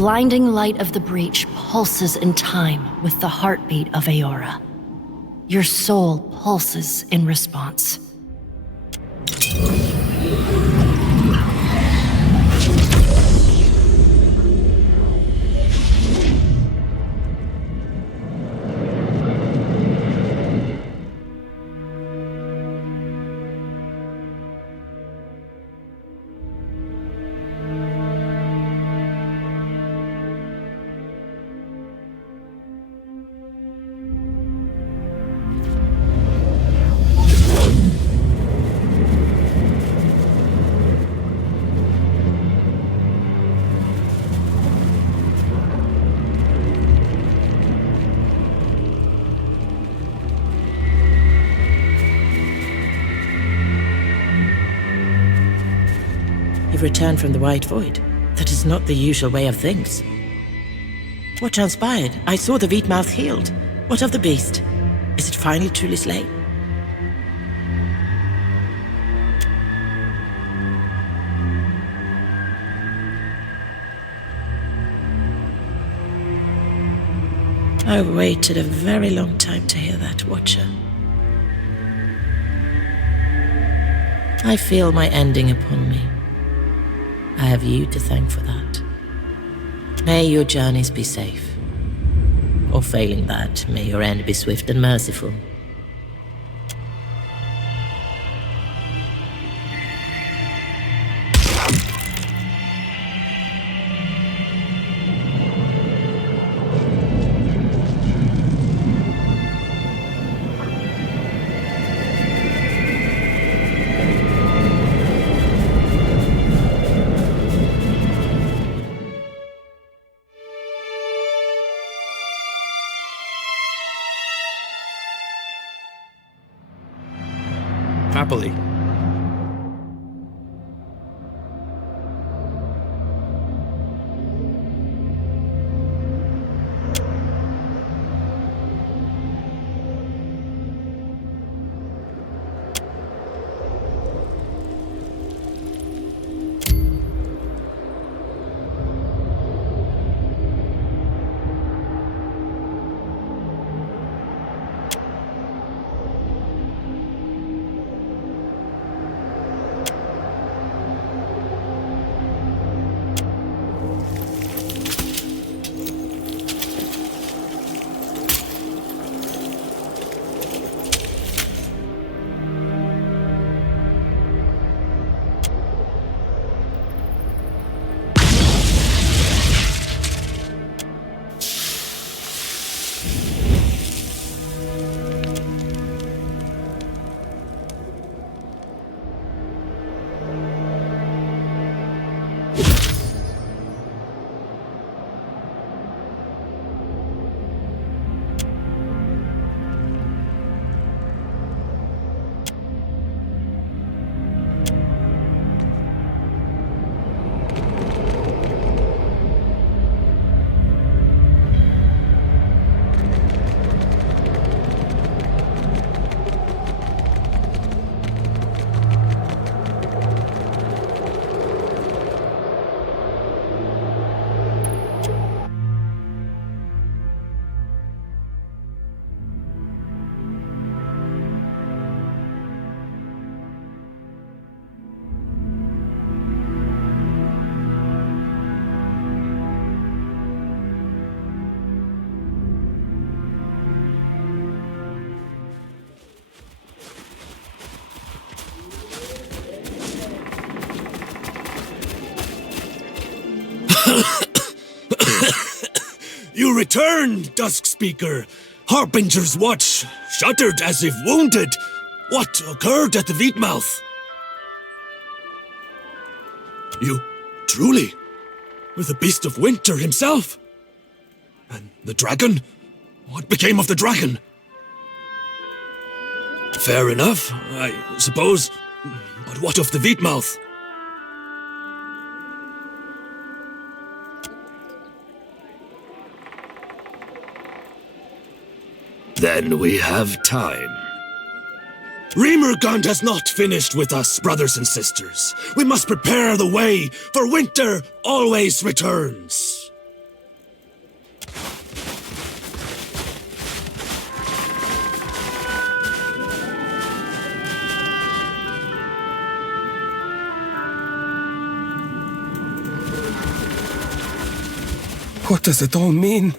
blinding light of the breach pulses in time with the heartbeat of Aora. Your soul pulses in response. Returned from the White Void. That is not the usual way of things. What transpired? I saw the Wheatmouth healed. What of the beast? Is it finally truly slain? I waited a very long time to hear that, Watcher. I feel my ending upon me. I have you to thank for that. May your journeys be safe. Or failing that, may your end be swift and merciful. Happily. You returned, Dusk Speaker. Harbinger's watch, shuddered as if wounded. What occurred at the Wheatmouth? You truly were the Beast of Winter himself? And the dragon? What became of the dragon? Fair enough, I suppose. But what of the Wheatmouth? Then we have time. Remergund has not finished with us, brothers and sisters. We must prepare the way, for winter always returns. What does it all mean?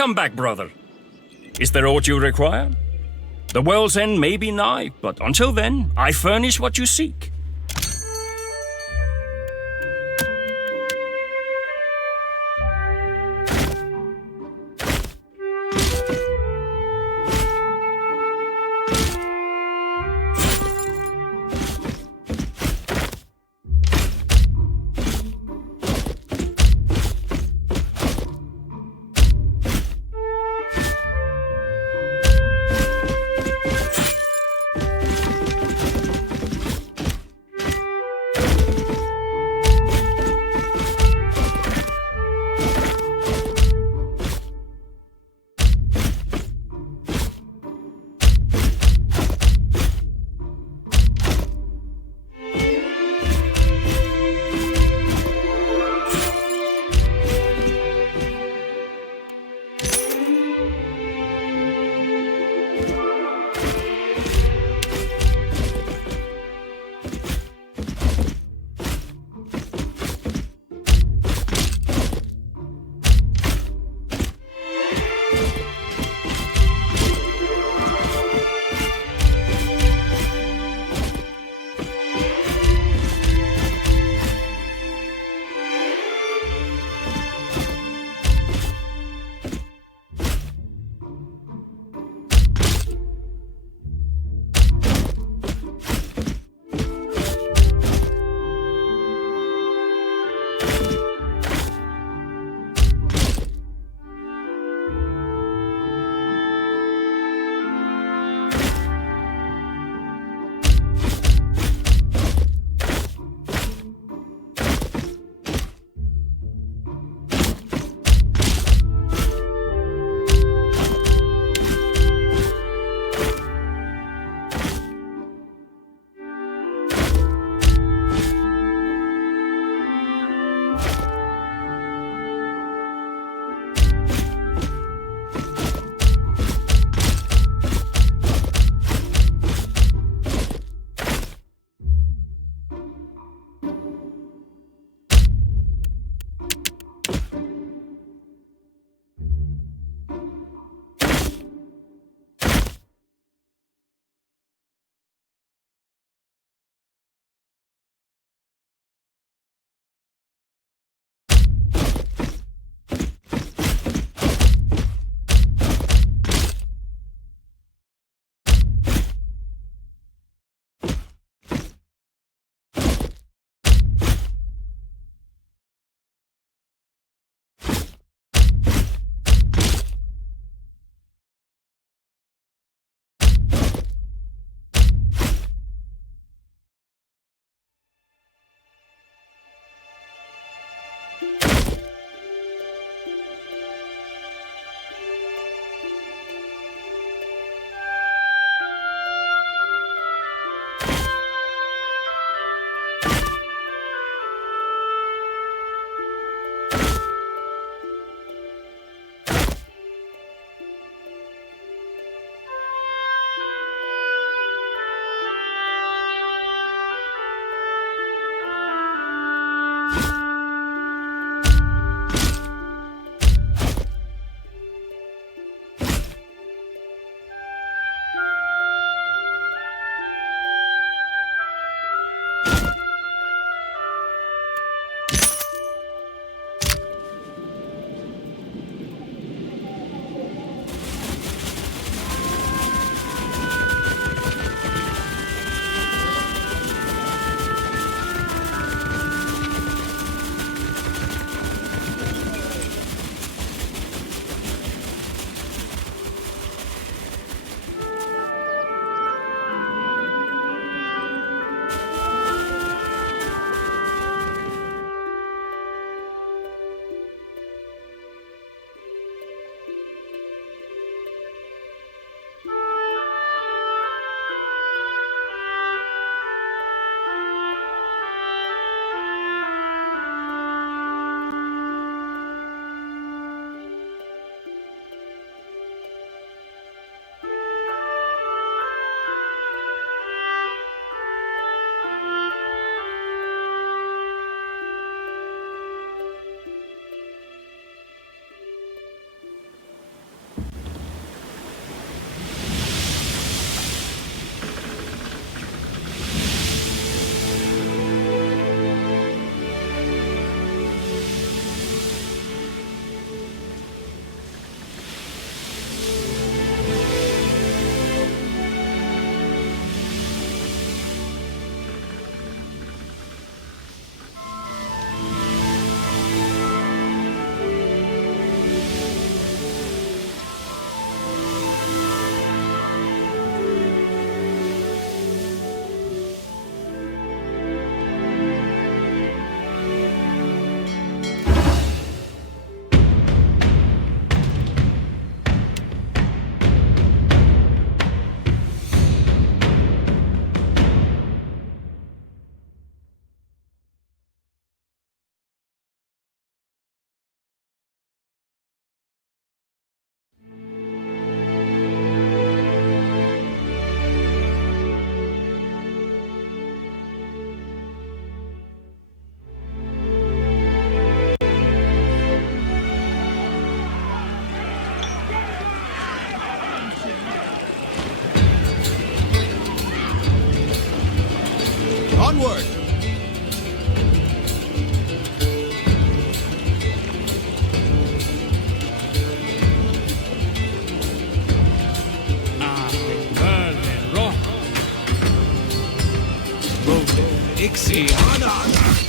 Welcome back, brother. Is there aught you require? The world's end may be nigh, but until then, I furnish what you seek. Onward! Dixie, Hana!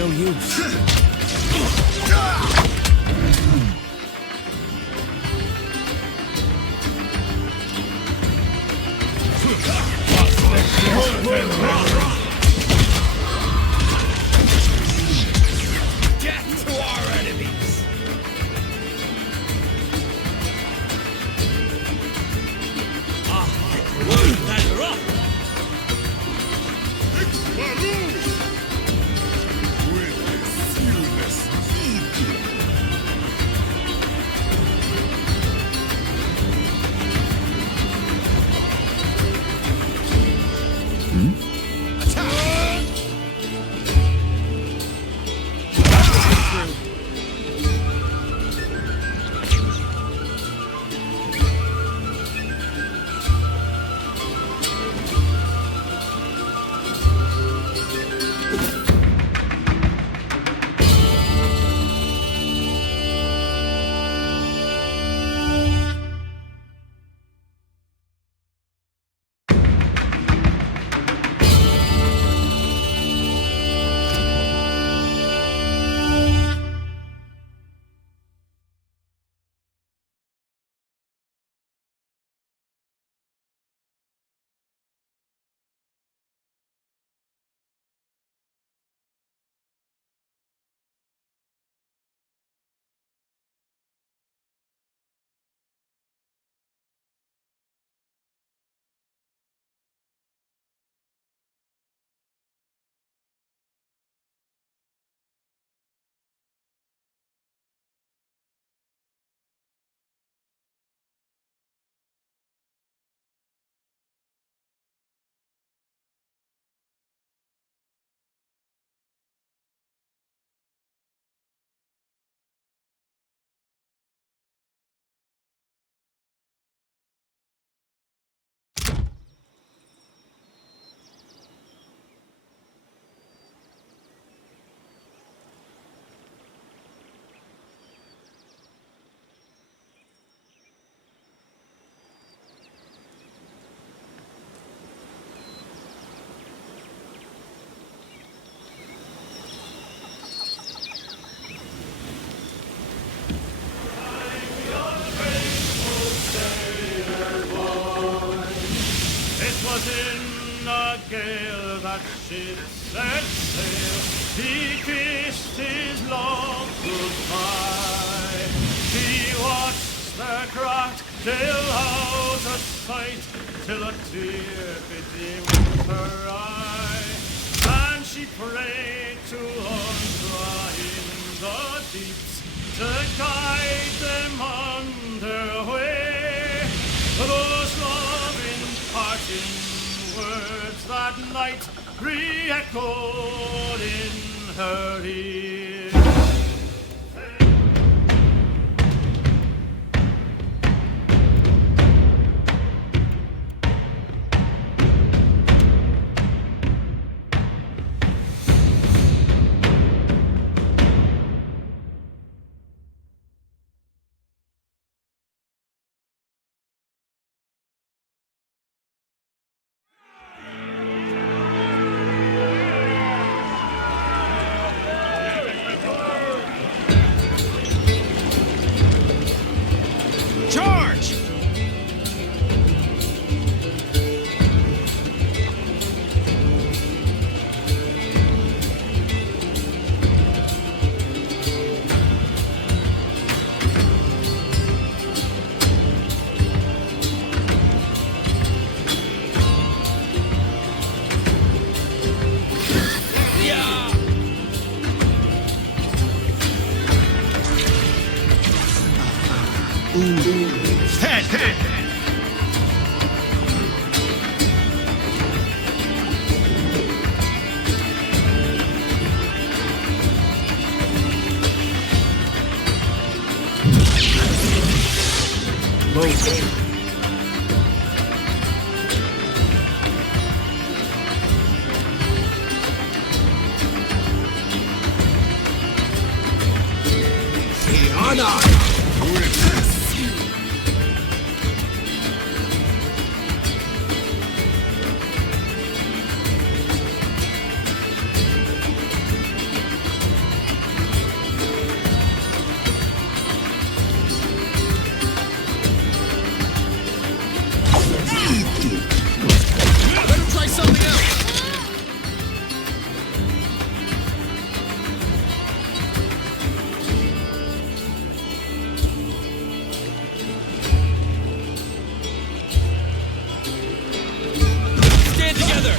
No use. Death to our enemies! gale that ship set sail, he kissed his love goodbye. He watched the craft sail out of sight, till a tear bedimmed her eye, and she prayed to Undra in the deeps to guide them on their way. Those loving parting words that night re-echoed in her ear. Charge! Head! Better try something else! Stand together!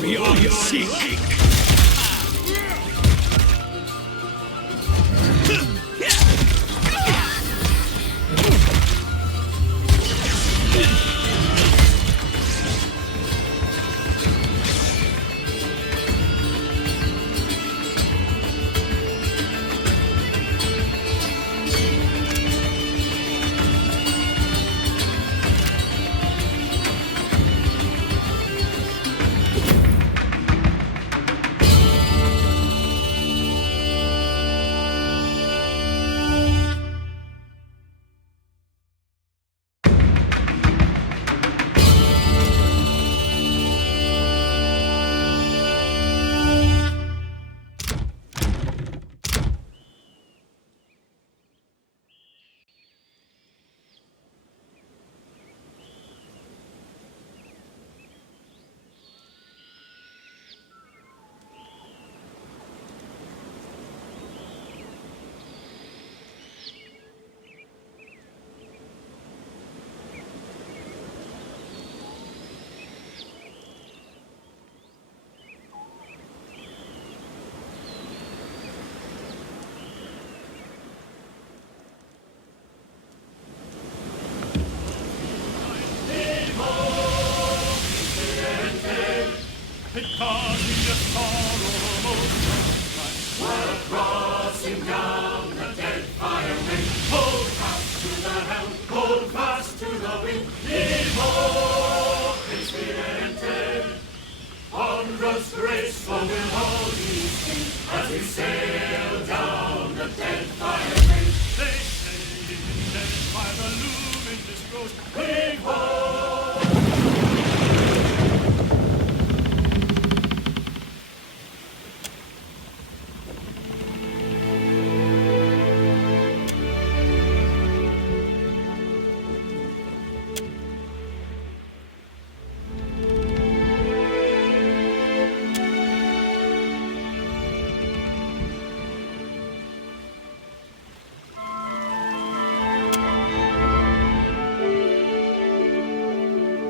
Beyond seek!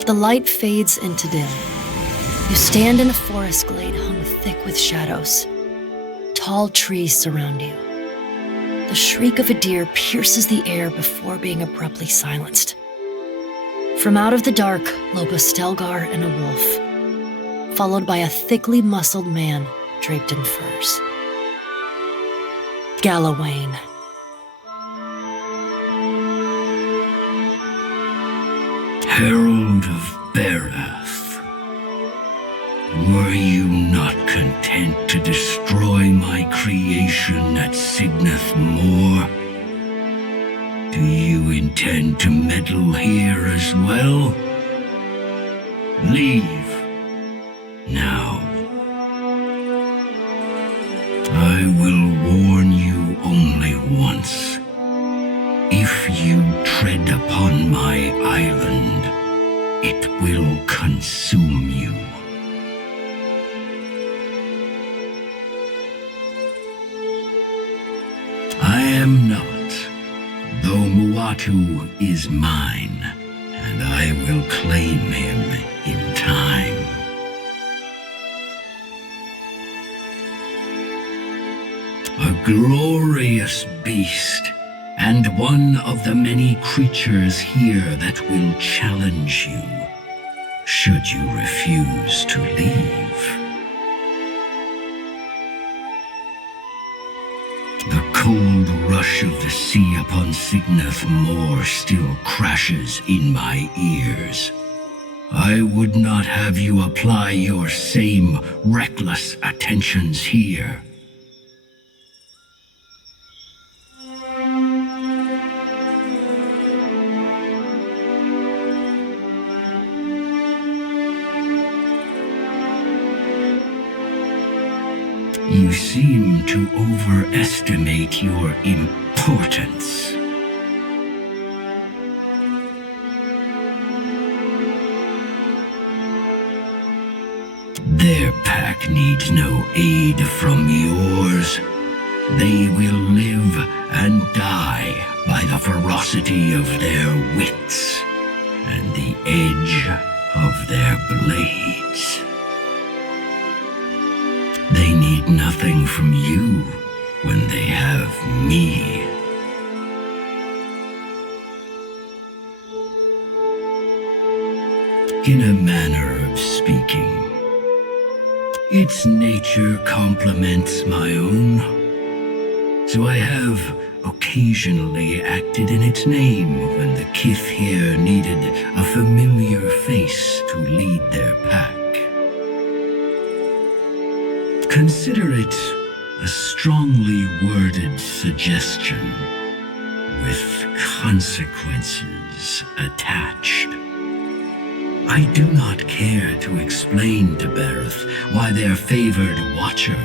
The light fades into dim. You stand in a forest glade hung thick with shadows. Tall trees surround you. The shriek of a deer pierces the air before being abruptly silenced. From out of the dark lope a Stelgar and a wolf, followed by a thickly muscled man draped in furs. Galawain. Herald of Berath, were you not content to destroy my creation at Signath Moor? Do you intend to meddle here as well? Leave. Now. I will warn you only once. If you tread upon my island, it will consume you. I am not, though Muatu is mine, and I will claim him in time. A glorious beast, and one of the many creatures here that will challenge you, should you refuse to leave. The cold rush of the sea upon Signath Moor still crashes in my ears. I would not have you apply your same reckless attentions here. You seem to overestimate your importance. Their pack needs no aid from yours. They will live and die by the ferocity of their wits and the edge of their blades. They need nothing from you when they have me. In a manner of speaking, its nature complements my own, so I have occasionally acted in its name when the Kith here needed a familiar face to lead their pack. Consider it a strongly worded suggestion with consequences attached. I do not care to explain to Bereth why their favored watcher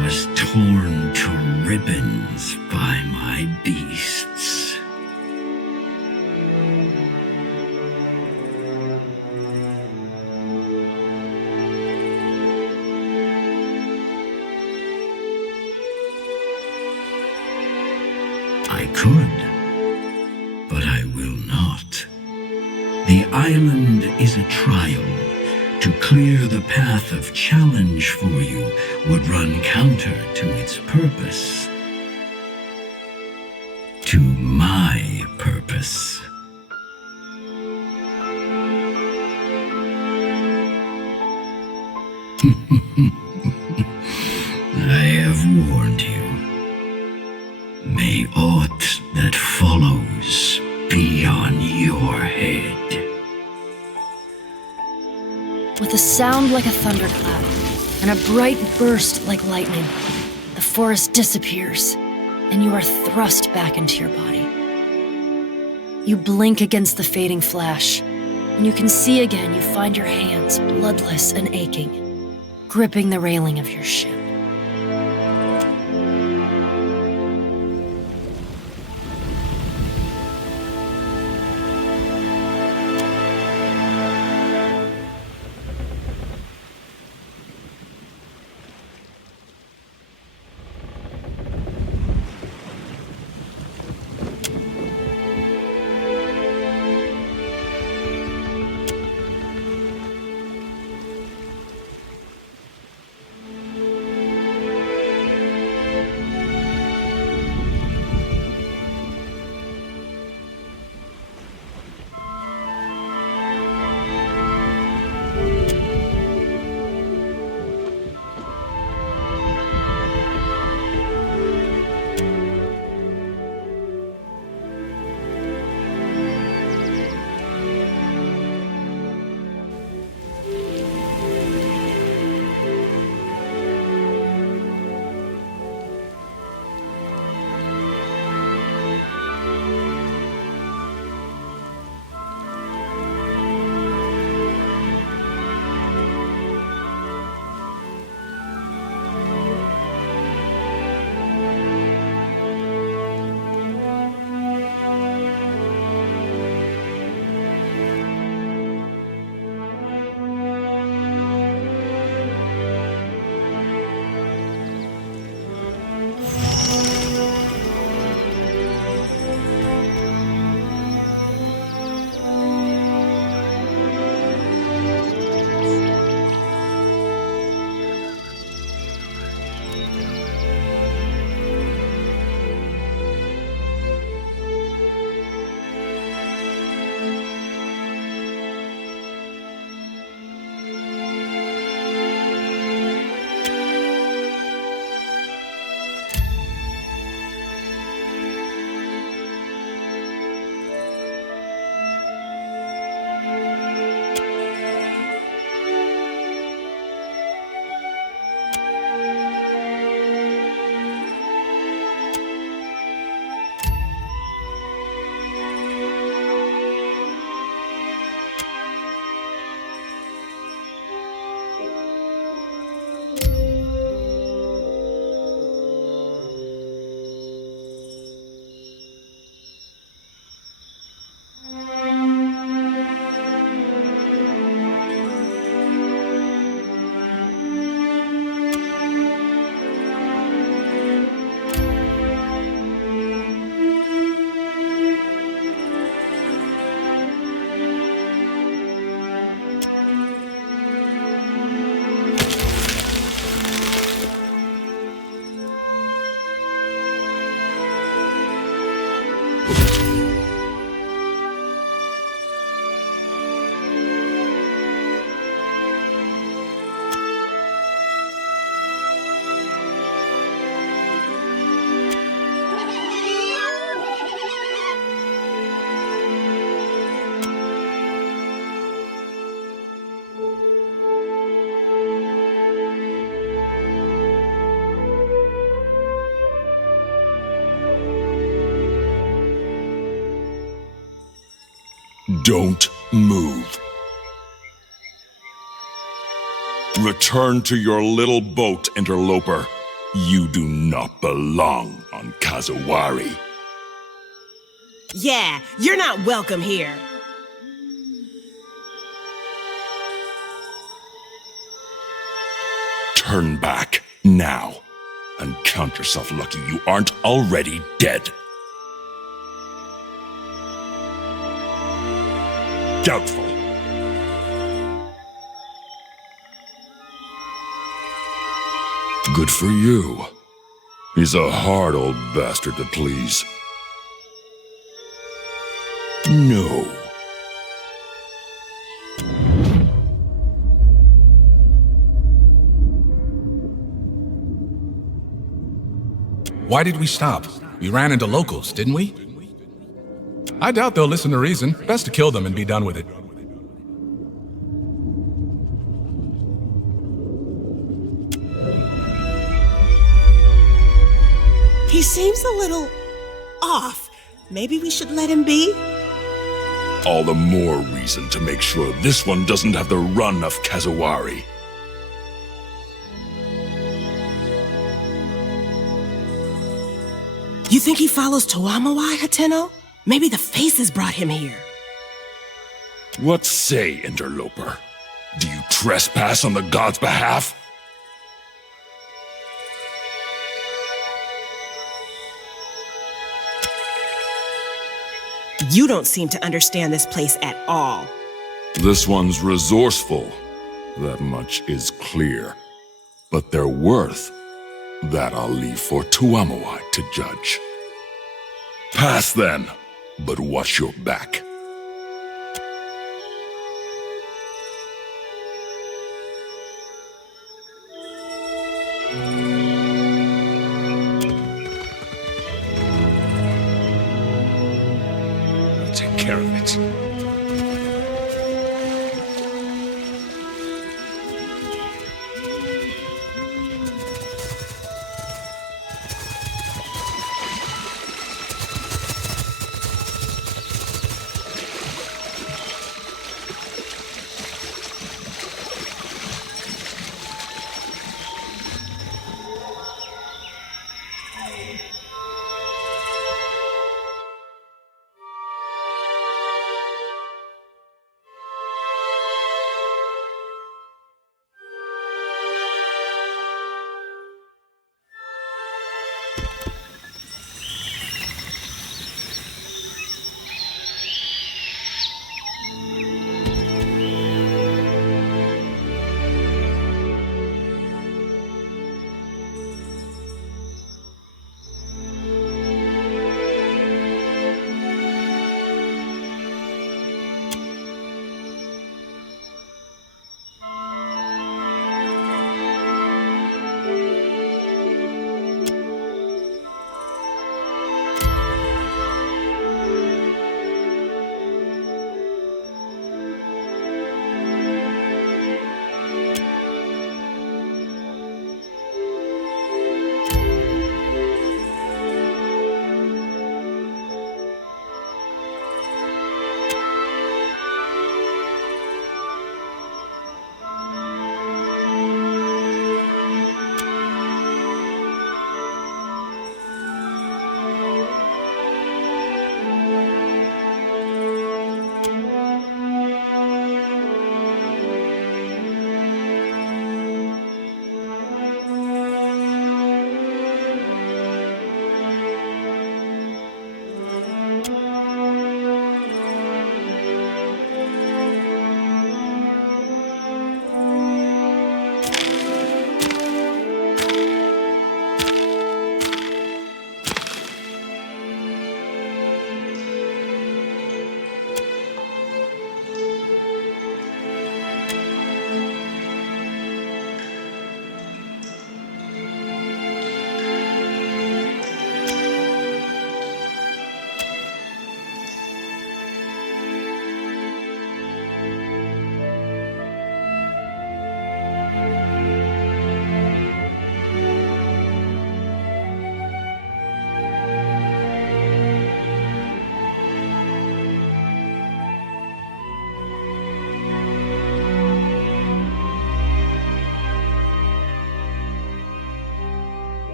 was torn to ribbons by my beasts. I could, but I will not. The island is a trial. To clear the path of challenge for you would run counter to its purpose. To my purpose. I have warned you. May aught that follows be on your head. With a sound like a thunderclap and a bright burst like lightning, the forest disappears, and you are thrust back into your body. You blink against the fading flash. When you can see again, you find your hands bloodless and aching, gripping the railing of your ship. Don't move. Return to your little boat, interloper. You do not belong on Kazuwari. Yeah, you're not welcome here. Turn back, now, and count yourself lucky you aren't already dead. Doubtful. Good for you. He's a hard old bastard to please. No. Why did we stop? We ran into locals, didn't we? I doubt they'll listen to reason. Best to kill them and be done with it. He seems a little off. Maybe we should let him be? All the more reason to make sure this one doesn't have the run of Kazuwari. You think he follows Toamawai, Hateno? Maybe the faces brought him here. What say, interloper? Do you trespass on the god's behalf? You don't seem to understand this place at all. This one's resourceful. That much is clear. But their worth, that I'll leave for Tuamawai to judge. Pass then, but watch your back. I'll take care of it.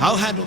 I'll handle...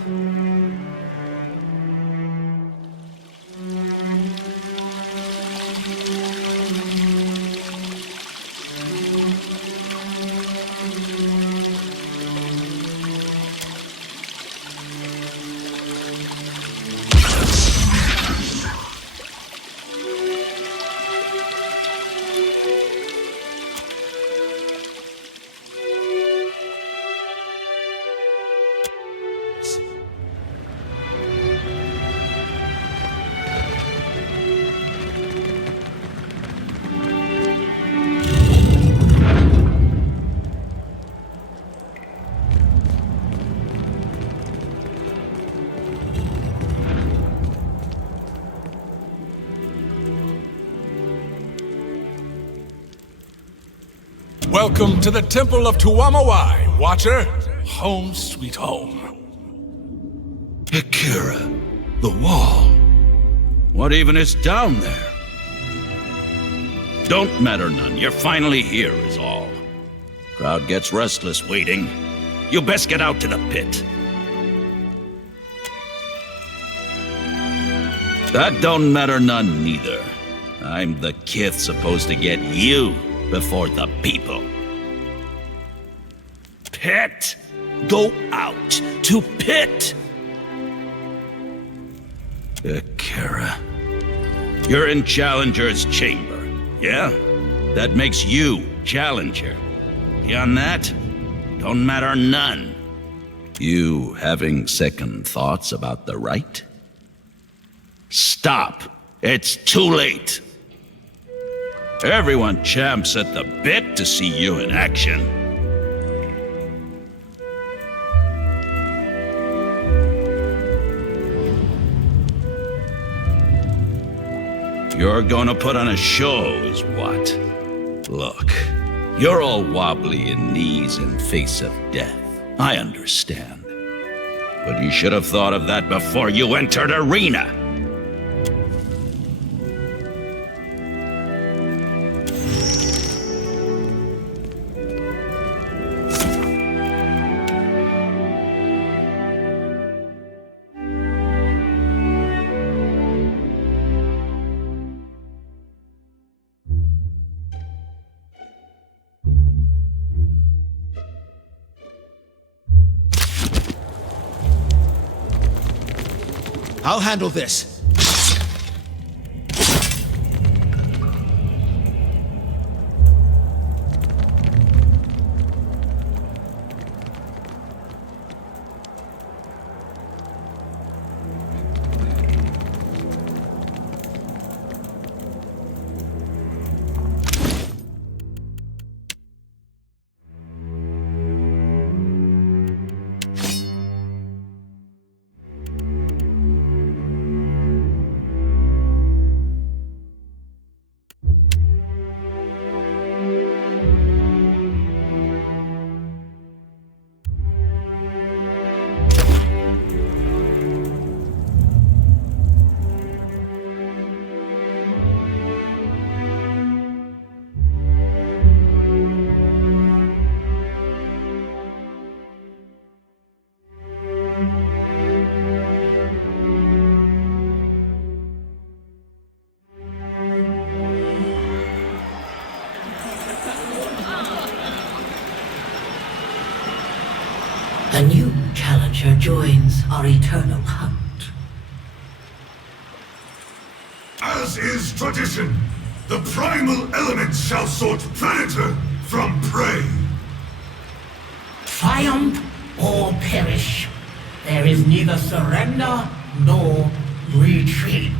Welcome to the Temple of Tuamawai, Watcher. Home sweet home. Akira, the wall. What even is down there? Don't matter none. You're finally here is all. Crowd gets restless waiting. You best get out to the pit. That don't matter none neither. I'm the kith supposed to get you before the people. Pit! Go out to pit! Akira. You're in Challenger's chamber, yeah? That makes you Challenger. Beyond that, don't matter none. You having second thoughts about the right? Stop! It's too late! Everyone champs at the bit to see you in action. You're gonna put on a show, is what? Look, you're all wobbly in knees in face of death. I understand. But you should have thought of that before you entered arena. I'll handle this. A new challenger joins our eternal hunt. As is tradition, the primal elements shall sort predator from prey. Triumph or perish. There is neither surrender nor retreat.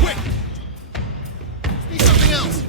Quick! Be something else!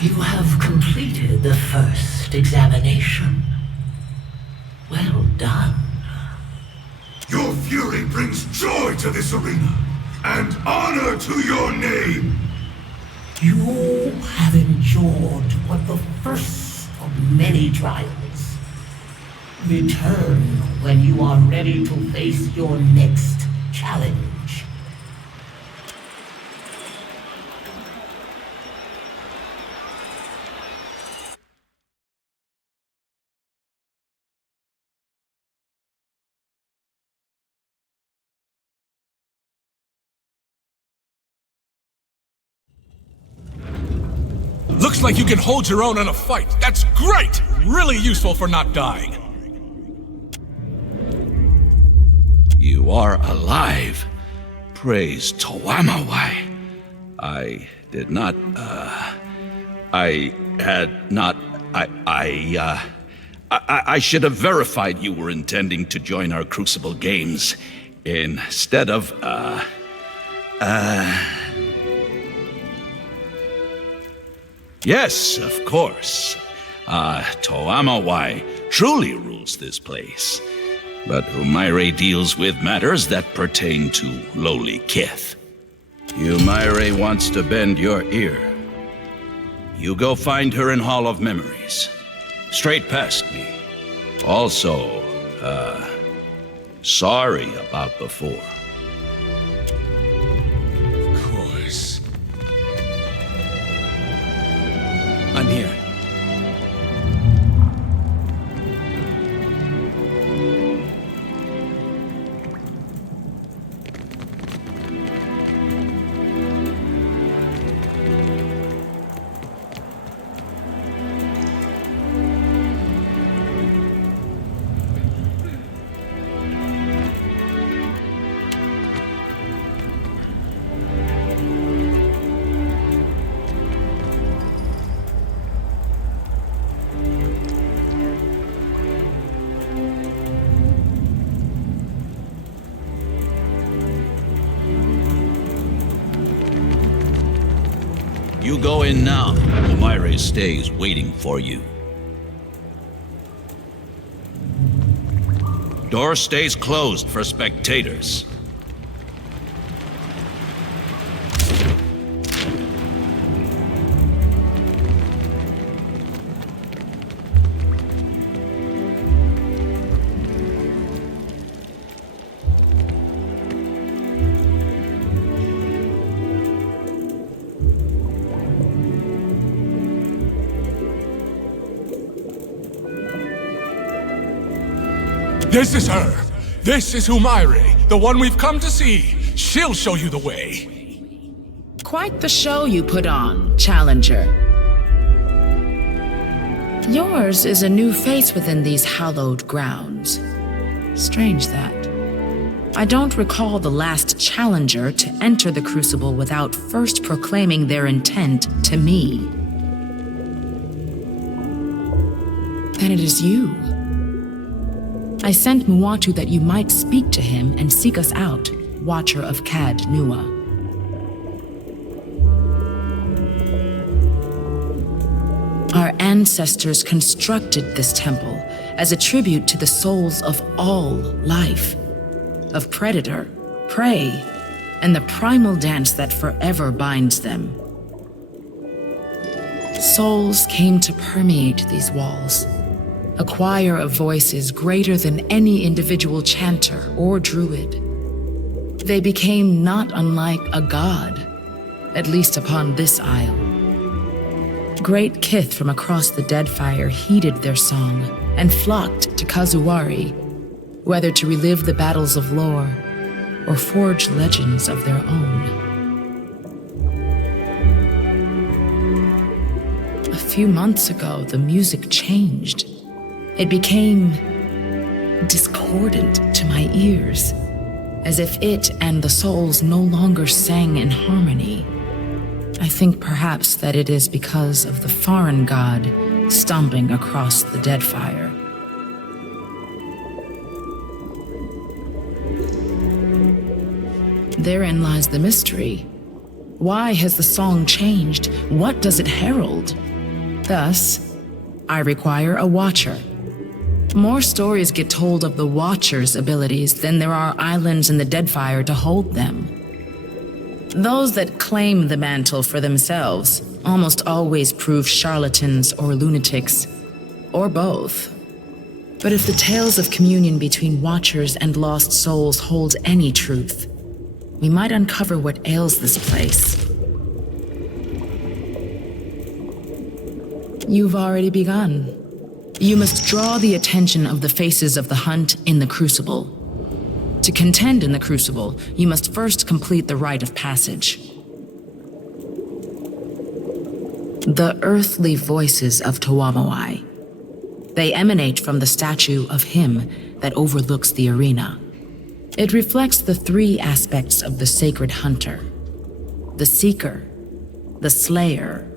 You have completed the first examination. Well done. Your fury brings joy to this arena, and honor to your name. You have endured but the first of many trials. Return when you are ready to face your next challenge. Looks like you can hold your own in a fight. That's great! Really useful for not dying. You are alive. Praise Toamawai. I did not, I should have verified you were intending to join our Crucible Games instead of, Yes, of course. Toamawai truly rules this place. But Humaire deals with matters that pertain to lowly kith. Humaire wants to bend your ear. You go find her in Hall of Memories. Straight past me. Also, sorry about before. Of course. I'm here. You go in now. Humaire stays waiting for you. Door stays closed for spectators. This is her. This is Humaire, the one we've come to see. She'll show you the way. Quite the show you put on, Challenger. Yours is a new face within these hallowed grounds. Strange that. I don't recall the last Challenger to enter the Crucible without first proclaiming their intent to me. Then it is you. I sent Muatu that you might speak to him and seek us out, Watcher of Cad Nua. Our ancestors constructed this temple as a tribute to the souls of all life, of predator, prey, and the primal dance that forever binds them. Souls came to permeate these walls, a choir of voices greater than any individual chanter or druid. They became not unlike a god, at least upon this isle. Great kith from across the Deadfire heeded their song and flocked to Kazuwari, whether to relive the battles of lore or forge legends of their own. A few months ago, the music changed. It became discordant to my ears, as if it and the souls no longer sang in harmony. I think perhaps that it is because of the foreign god stomping across the Deadfire. Therein lies the mystery. Why has the song changed? What does it herald? Thus, I require a watcher. More stories get told of the Watcher's abilities than there are islands in the Deadfire to hold them. Those that claim the mantle for themselves almost always prove charlatans or lunatics, or both. But if the tales of communion between Watchers and lost souls hold any truth, we might uncover what ails this place. You've already begun. You must draw the attention of the faces of the hunt in the Crucible. To contend in the Crucible, you must first complete the rite of passage. The earthly voices of Tuamawai. They emanate from the statue of him that overlooks the arena. It reflects the three aspects of the sacred hunter: the seeker, the slayer,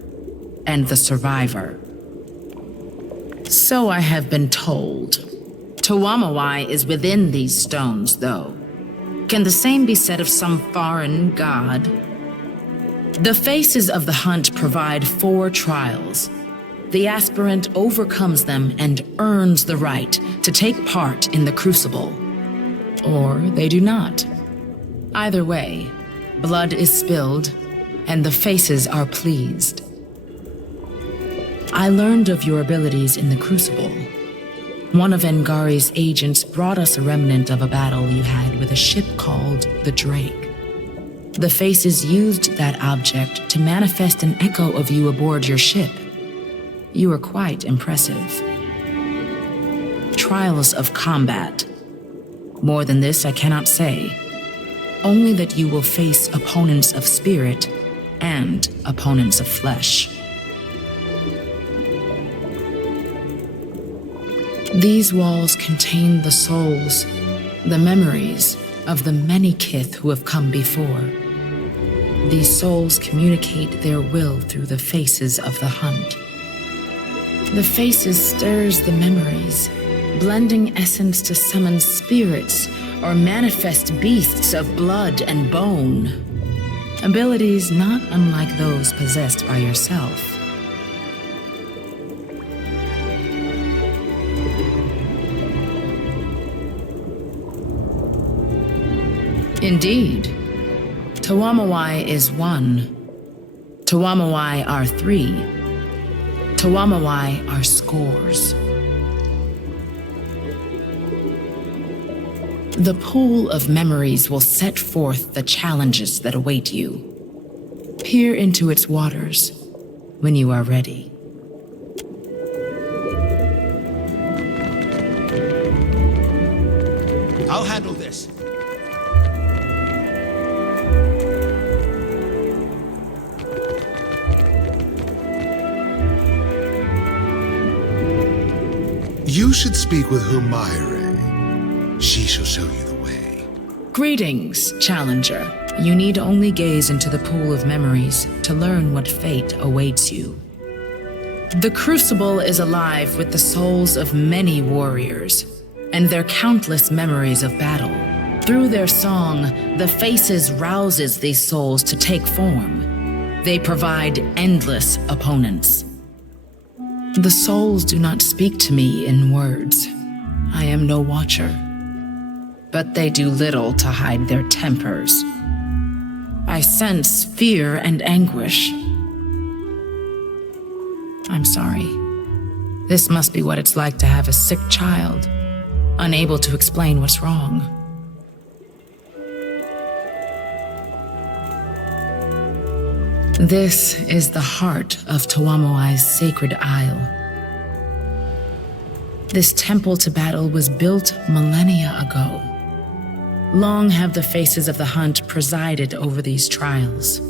and the survivor. So I have been told. Tuamawai is within these stones, though. Can the same be said of some foreign god? The faces of the hunt provide 4 trials. The aspirant overcomes them and earns the right to take part in the Crucible. Or they do not. Either way, blood is spilled, and the faces are pleased. I learned of your abilities in the Crucible. One of Engari's agents brought us a remnant of a battle you had with a ship called the Drake. The Faces used that object to manifest an echo of you aboard your ship. You were quite impressive. Trials of combat. More than this I cannot say. Only that you will face opponents of spirit and opponents of flesh. These walls contain the souls, the memories of the many kith who have come before. These souls communicate their will through the faces of the hunt. The faces stirs the memories, blending essence to summon spirits or manifest beasts of blood and bone. Abilities not unlike those possessed by yourself. Indeed. Tuamawai is 1. Tuamawai are 3. Tuamawai are scores. The pool of memories will set forth the challenges that await you. Peer into its waters when you are ready. I'll handle this. You should speak with Humaire. She shall show you the way. Greetings, Challenger. You need only gaze into the pool of memories to learn what fate awaits you. The Crucible is alive with the souls of many warriors and their countless memories of battle. Through their song, the Faces rouses these souls to take form. They provide endless opponents. The souls do not speak to me in words. I am no watcher. But they do little to hide their tempers. I sense fear and anguish. I'm sorry. This must be what it's like to have a sick child, unable to explain what's wrong. This is the heart of Tuamoai's sacred isle. This temple to battle was built millennia ago. Long have the Faces of the Hunt presided over these trials.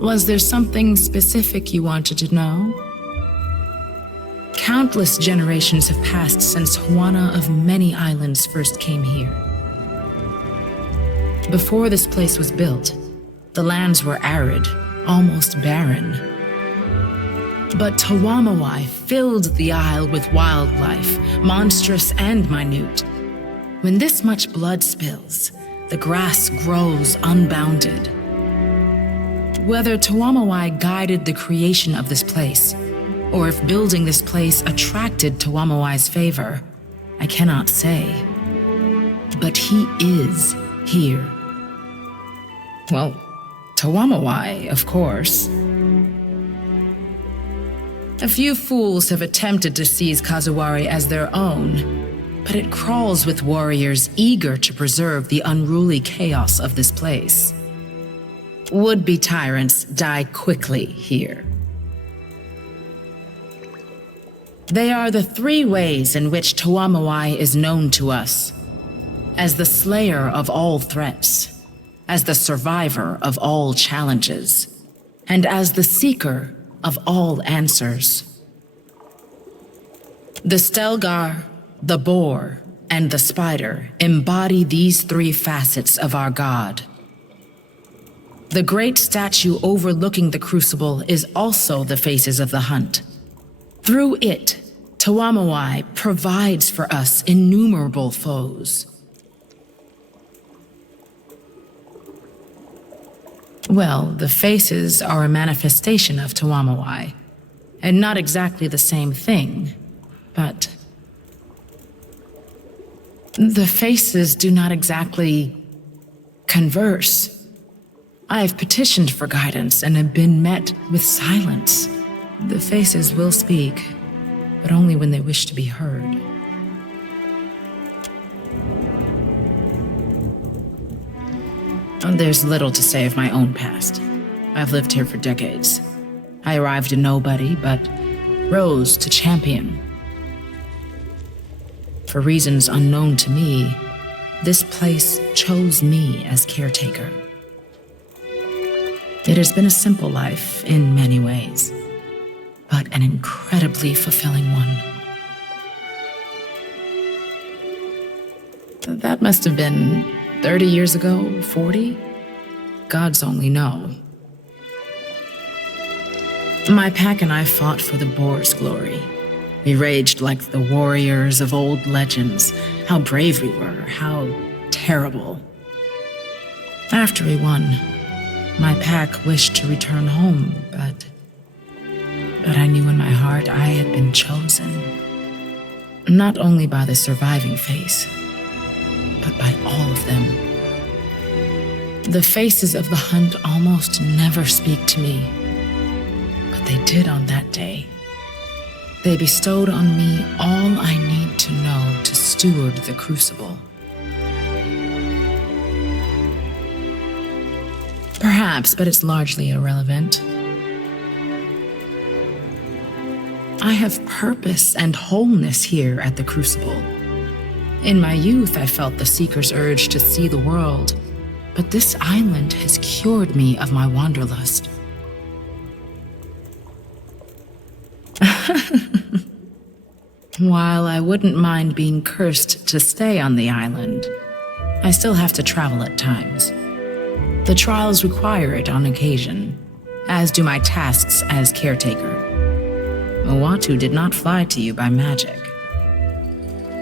Was there something specific you wanted to know? Countless generations have passed since Juana of many islands first came here. Before this place was built, the lands were arid, almost barren. But Tuamoai filled the isle with wildlife, monstrous and minute. When this much blood spills, the grass grows unbounded. Whether Tuamoai guided the creation of this place, or if building this place attracted Tuamoai's favor, I cannot say. But he is here. Well, Tuamoai, of course. A few fools have attempted to seize Kazuwari as their own, but it crawls with warriors eager to preserve the unruly chaos of this place. Would-be tyrants die quickly here. They are the three ways in which Tuamoai is known to us: as the slayer of all threats, as the survivor of all challenges, and as the seeker of all answers. The Stelgar, the boar, and the spider embody these three facets of our god. The great statue overlooking the crucible is also the Faces of the Hunt. Through it, Tuamoai provides for us innumerable foes. Well, the Faces are a manifestation of Tuamoai, and not exactly the same thing, but the Faces do not exactly converse. I have petitioned for guidance and have been met with silence. The Faces will speak, but only when they wish to be heard. There's little to say of my own past. I've lived here for decades. I arrived a nobody, but rose to champion. For reasons unknown to me, this place chose me as caretaker. It has been a simple life in many ways, but an incredibly fulfilling one. That must have been 30 years ago, 40? Gods only know. My pack and I fought for the boar's glory. We raged like the warriors of old legends. How brave we were, how terrible. After we won, my pack wished to return home, but I knew in my heart I had been chosen. Not only by the surviving face, but by all of them. The Faces of the Hunt almost never speak to me, but they did on that day. They bestowed on me all I need to know to steward the crucible. Perhaps, but it's largely irrelevant. I have purpose and wholeness here at the crucible. In my youth, I felt the seeker's urge to see the world, but this island has cured me of my wanderlust. While I wouldn't mind being cursed to stay on the island, I still have to travel at times. The trials require it on occasion, as do my tasks as caretaker. Owatu did not fly to you by magic.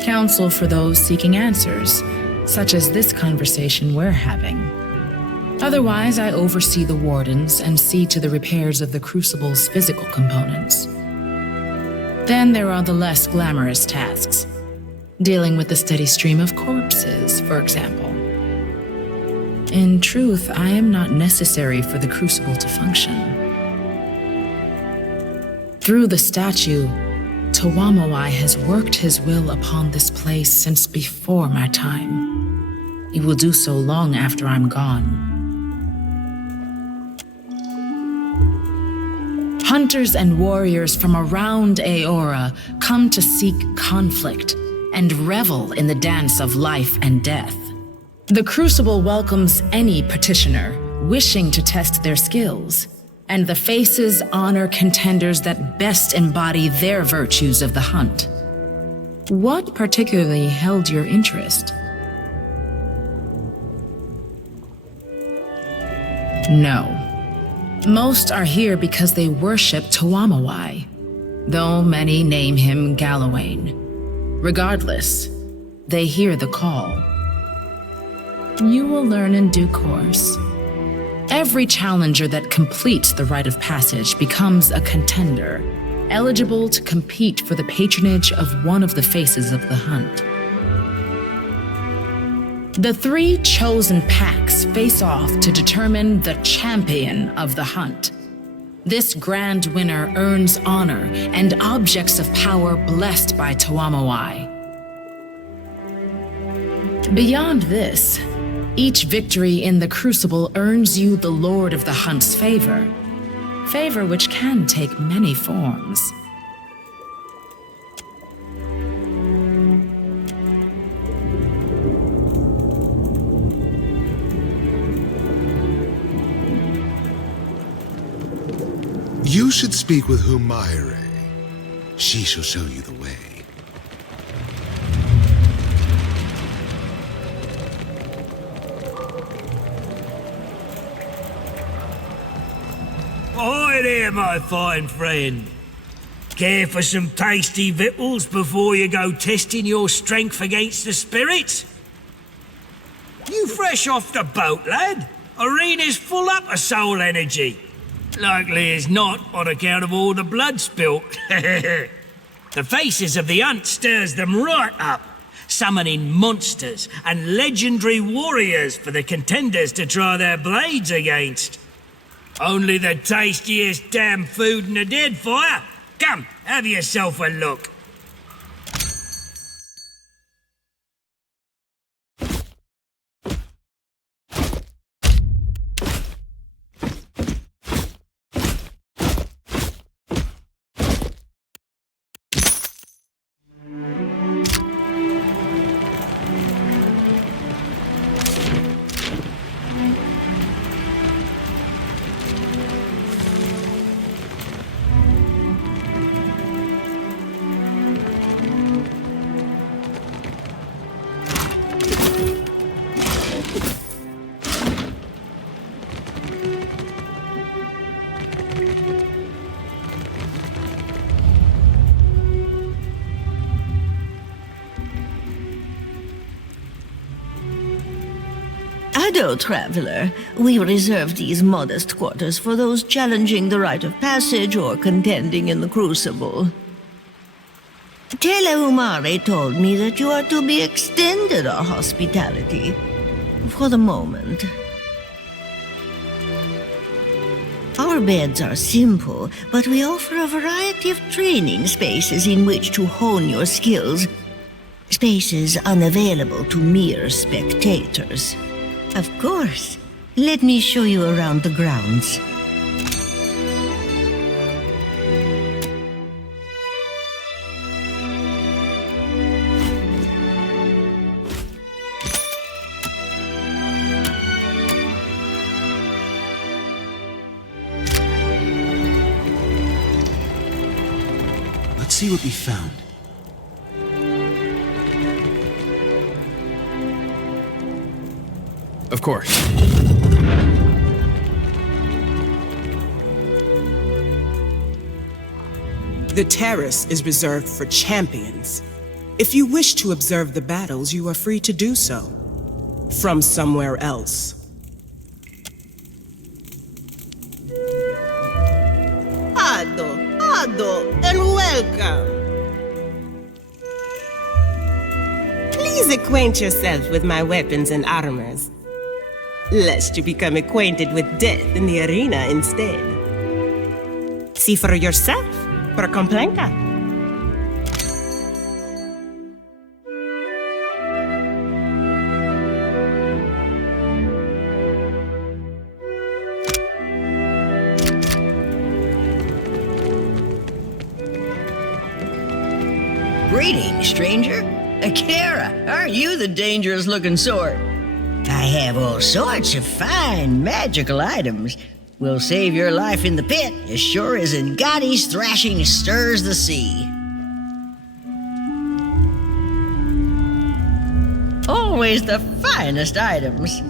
Counsel for those seeking answers, such as this conversation we're having. Otherwise, I oversee the wardens and see to the repairs of the Crucible's physical components. Then there are the less glamorous tasks, dealing with the steady stream of corpses, for example. In truth, I am not necessary for the Crucible to function. Through the statue, Tuamawai has worked his will upon this place since before my time. He will do so long after I'm gone. Hunters and warriors from around Aora come to seek conflict and revel in the dance of life and death. The Crucible welcomes any petitioner wishing to test their skills, and the Faces honor contenders that best embody their virtues of the hunt. What particularly held your interest? No. Most are here because they worship Tuamawai, though many name him Galawain. Regardless, they hear the call. You will learn in due course. Every challenger that completes the rite of passage becomes a contender, eligible to compete for the patronage of one of the Faces of the hunt. The 3 chosen packs face off to determine the champion of the hunt. This grand winner earns honor and objects of power blessed by Tuamawai. Beyond this, each victory in the Crucible earns you the Lord of the Hunt's favor which can take many forms. You should speak with Humaire. She shall show you the way. Hi there, my fine friend. Care for some tasty victuals before you go testing your strength against the spirits? You fresh off the boat, lad? Arena's full up of soul energy. Likely as not on account of all the blood spilt. The Faces of the hunt stirs them right up, summoning monsters and legendary warriors for the contenders to try their blades against. Only the tastiest damn food in the Deadfire. Come, have yourself a look. Ado, traveler. We reserve these modest quarters for those challenging the rite of passage or contending in the Crucible. Tele Umare told me that you are to be extended our hospitality. For the moment. Our beds are simple, but we offer a variety of training spaces in which to hone your skills. Spaces unavailable to mere spectators. Of course. Let me show you around the grounds. see what we found. Of course. The terrace is reserved for champions. If you wish to observe the battles, you are free to do so. From somewhere else. Ado, and welcome. Please acquaint yourself with my weapons and armors, lest you become acquainted with death in the arena instead. See for yourself, por complenka. Greetings, stranger. Akira, aren't you the dangerous-looking sort? I have all sorts of fine magical items. Will save your life in the pit as sure as Ngati's thrashing stirs the sea. Always the finest items.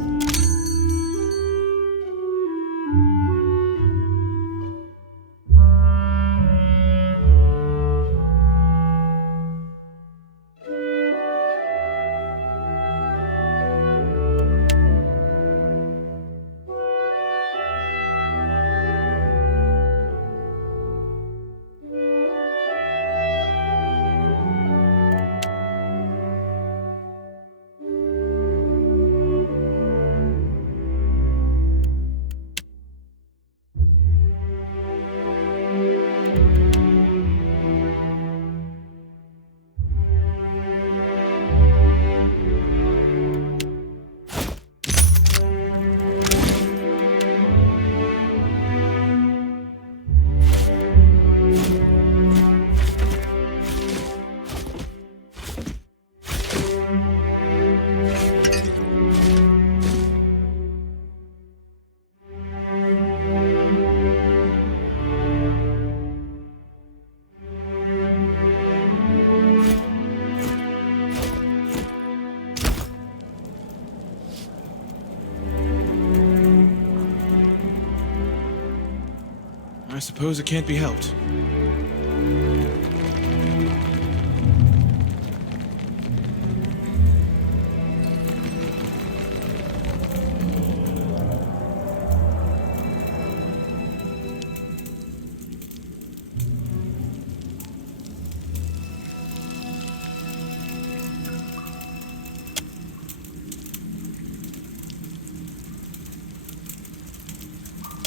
I suppose it can't be helped.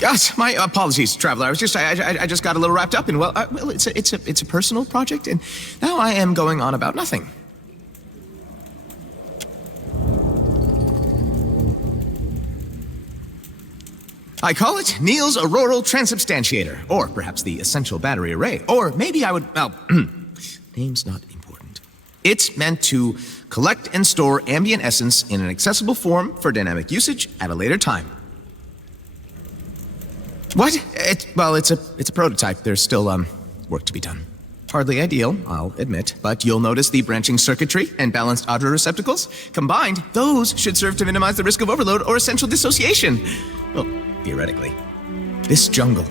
Yes, my apologies, traveler. I just got a little wrapped up in well, it's a personal project, and now I am going on about nothing. I call it Neil's Auroral Transubstantiator, or perhaps the Essential Battery Array, or maybe I would, well, name's not important. It's meant to collect and store ambient essence in an accessible form for dynamic usage at a later time. What? It's a prototype. There's still, work to be done. Hardly ideal, I'll admit, but you'll notice the branching circuitry and balanced audio receptacles. Combined, those should serve to minimize the risk of overload or essential dissociation. Well, theoretically. This jungle,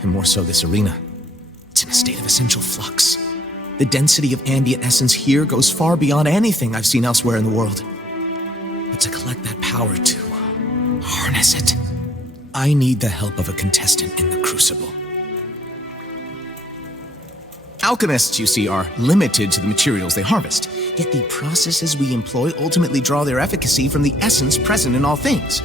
and more so this arena, it's in a state of essential flux. The density of ambient essence here goes far beyond anything I've seen elsewhere in the world. But to collect that power, to harness it, I need the help of a contestant in the Crucible. Alchemists, you see, are limited to the materials they harvest, yet the processes we employ ultimately draw their efficacy from the essence present in all things.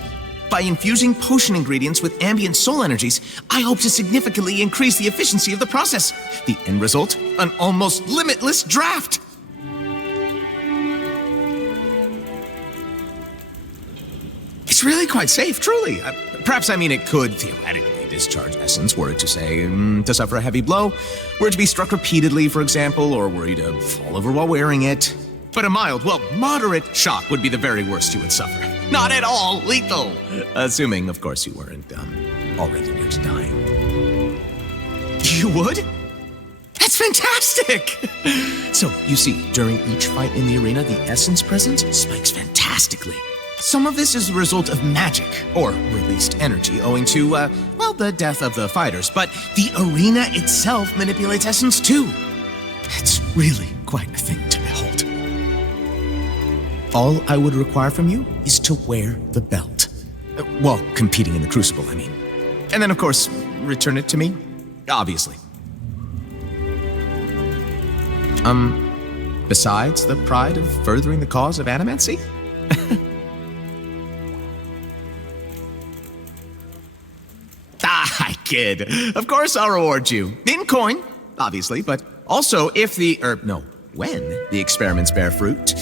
By infusing potion ingredients with ambient soul energies, I hope to significantly increase the efficiency of the process. The end result, an almost limitless draft! It's really quite safe, truly. Perhaps, I mean, it could theoretically discharge essence were it to, say, to suffer a heavy blow, were it to be struck repeatedly, for example, or were you to fall over while wearing it. But a mild, well, moderate shock would be the very worst you would suffer. Not at all lethal! Assuming, of course, you weren't, already near to dying. You would? That's It's fantastic! So, you see, during each fight in the arena, the essence presence spikes fantastically. Some of this is the result of magic, or released energy, owing to, well, the death of the fighters, but the arena itself manipulates essence too. It's really quite a thing to behold. All I would require from you is to wear the belt. Well, competing in the Crucible, I mean. And then, of course, return it to me, obviously. Besides the pride of furthering the cause of animancy? I kid. Of course I'll reward you. In coin, obviously, but also if when the experiments bear fruit,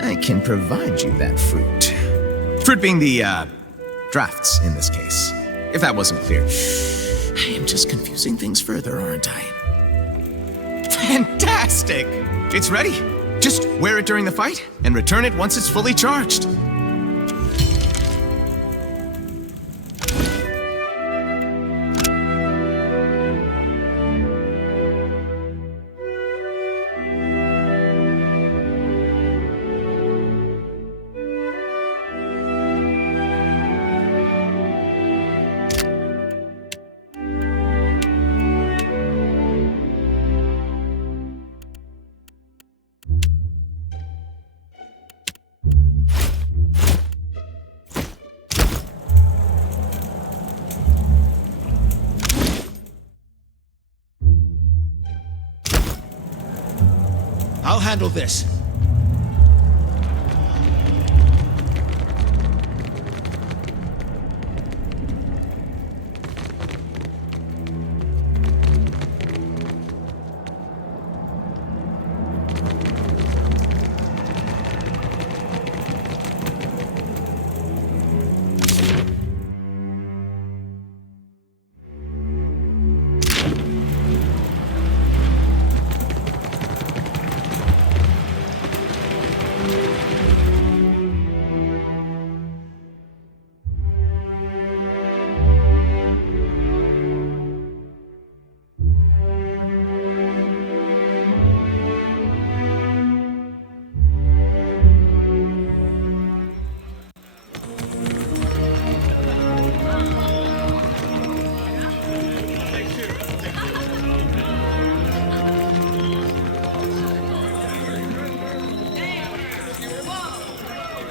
I can provide you that fruit. Fruit being the, drafts in this case. If that wasn't clear. I am just confusing things further, aren't I? Fantastic! It's ready. Just wear it during the fight and return it once it's fully charged. I'll handle this.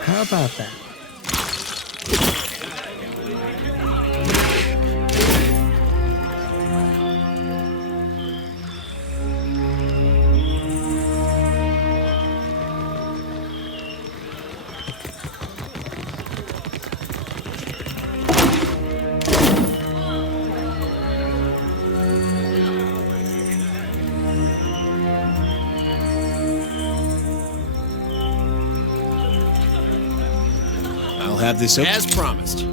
How about that? Have this as promised.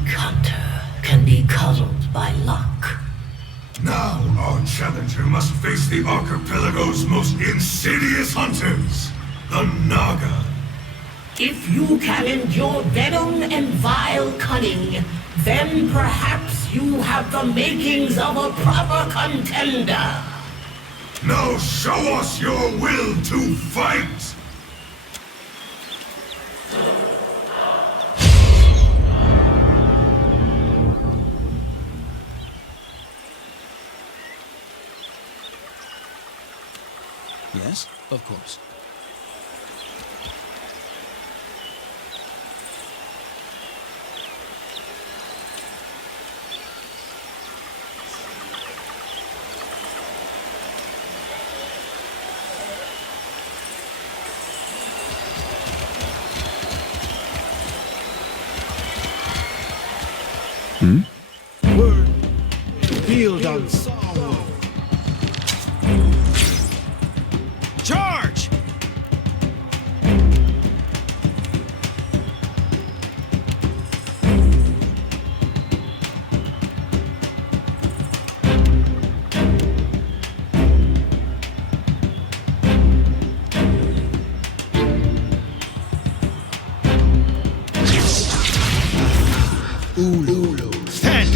weak hunter can be cuddled by luck. Now our challenger must face the archipelago's most insidious hunters, the Naga. If you can endure venom and vile cunning, then perhaps you have the makings of a proper contender. Now show us your will to fight! Yes, of course. Word. Field on sorrow. Charge! Ulu. Stand.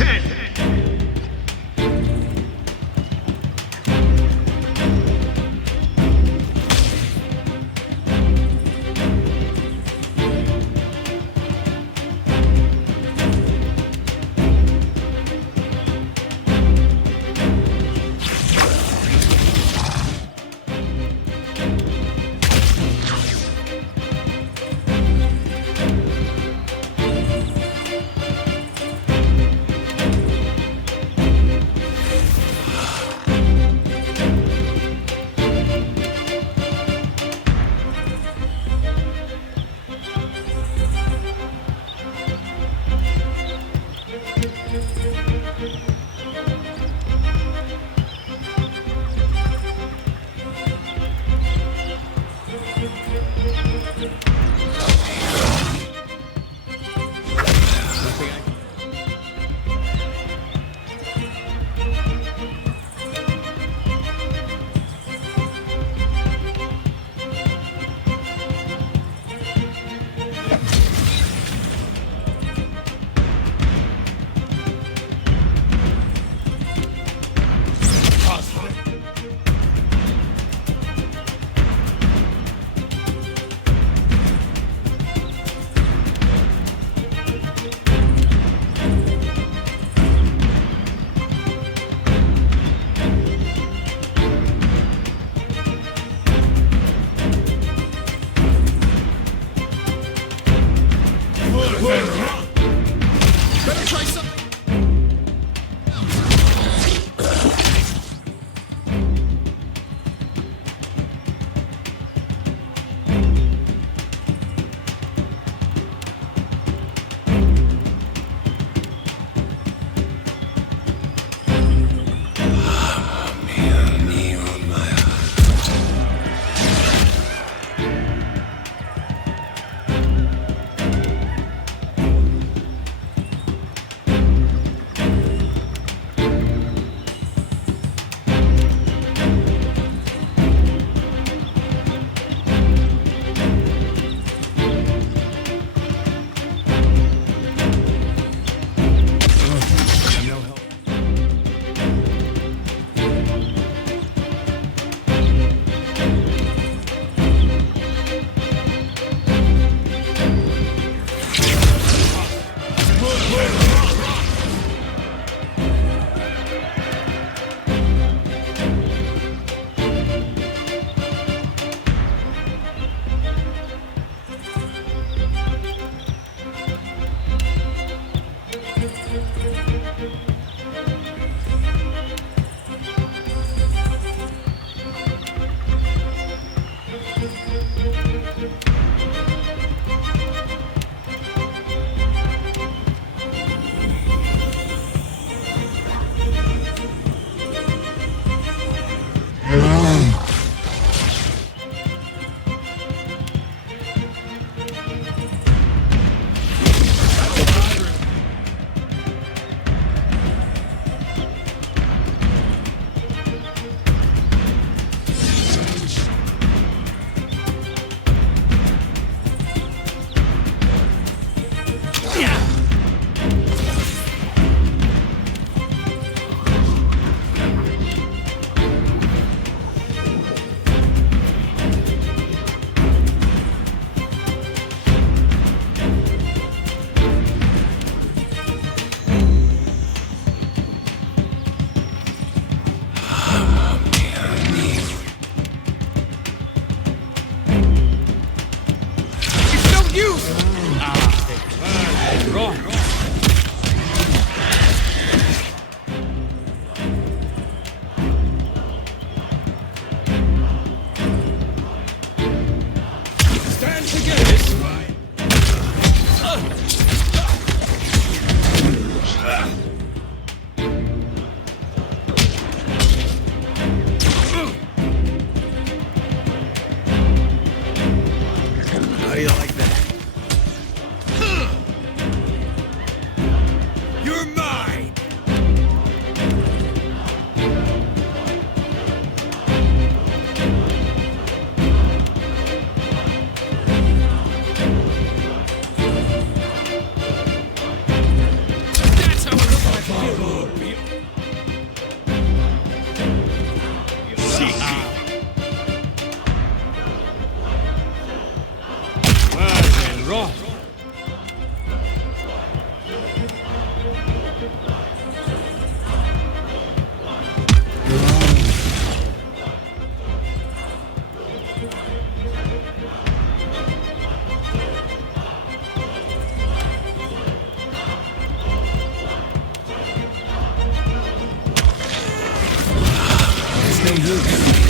No prisoner!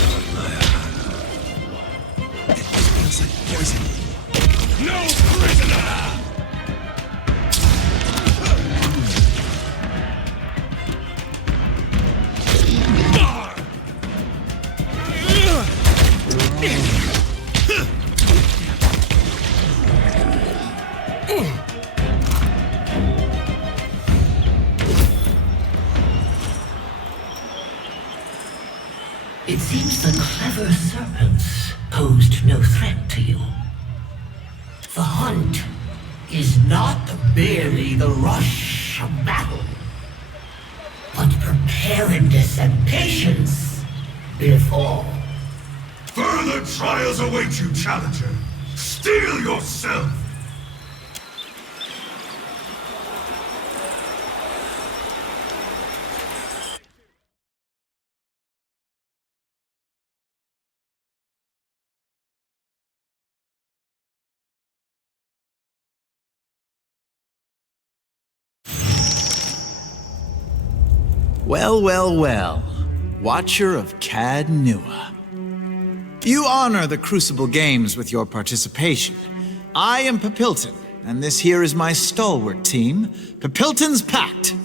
It seems the clever serpents posed no threat to you. The hunt is not merely the rush of battle, but preparedness and patience before. Further trials await you, Challenger. Steel yourself! Well, well, well. Watcher of Cad Nua. You honor the Crucible Games with your participation. I am Papilton, and this here is my stalwart team, Papilton's Pact.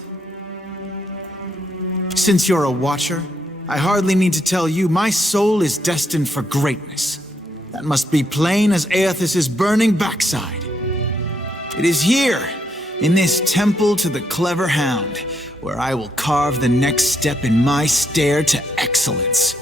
Since you're a Watcher, I hardly need to tell you my soul is destined for greatness. That must be plain as Aethys' burning backside. It is here, in this temple to the clever hound, where I will carve the next step in my stair to excellence.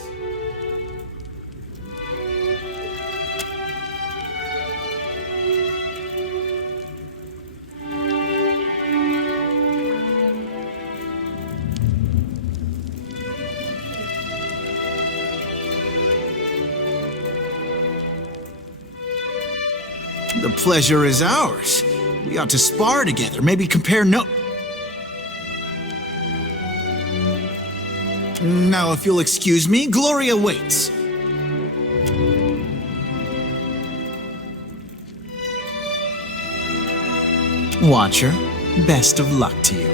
The pleasure is ours. We ought to spar together, maybe compare notes. Now, if you'll excuse me, Gloria waits. Watcher, best of luck to you.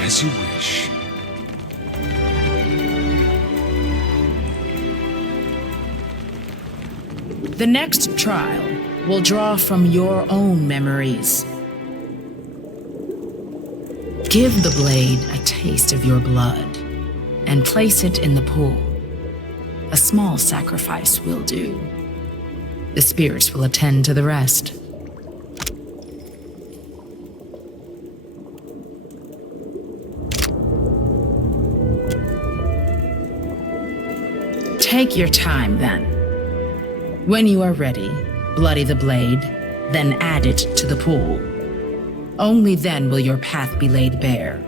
As you wish. The next trial will draw from your own memories. Give the blade a taste of your blood and place it in the pool. A small sacrifice will do. The spirits will attend to the rest. Take your time then. When you are ready, bloody the blade, then add it to the pool. Only then will your path be laid bare.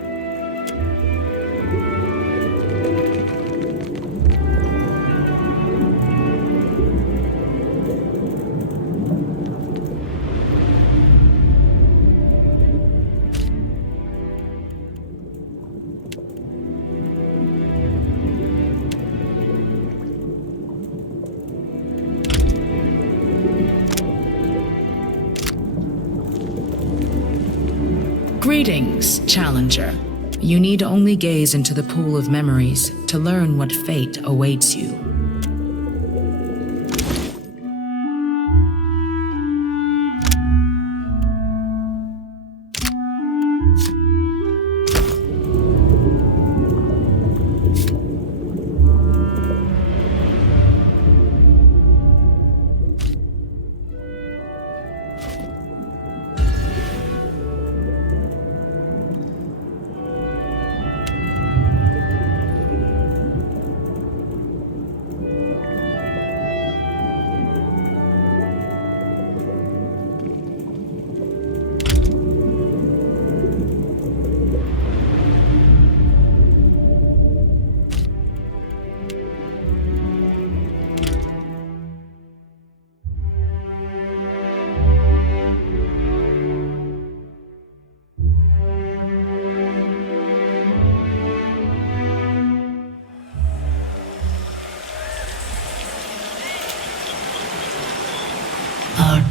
Greetings, Challenger. You need only gaze into the pool of memories to learn what fate awaits you.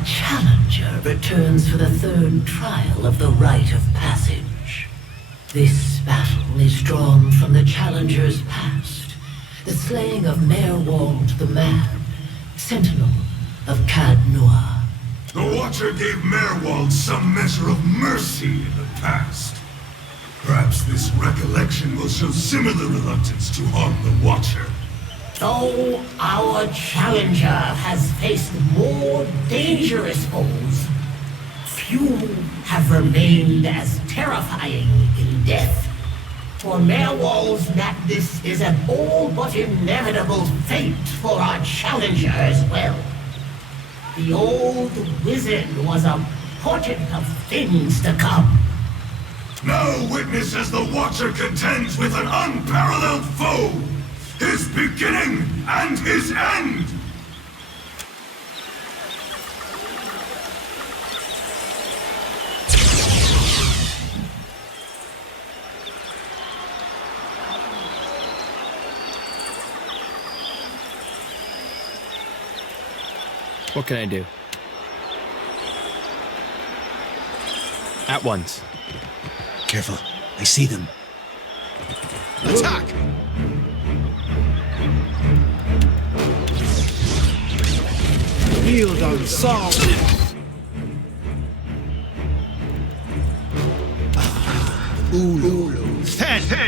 challenger returns for the third trial of the rite of passage. This battle is drawn from the challenger's past, the slaying of Merwald the Mad, Sentinel of Cadnua. The Watcher gave Merwald some measure of mercy in the past. Perhaps this recollection will show similar reluctance to harm the Watcher. Though our challenger has faced more dangerous foes, few have remained as terrifying in death. For Merwald's madness is an all but inevitable fate for our challenger as well. The old wizard was a portent of things to come. Now witness as the Watcher contends with an unparalleled foe, his beginning and his end! What can I do? At once. Careful. I see them. Attack! Field unsolved. Ulu. Stand.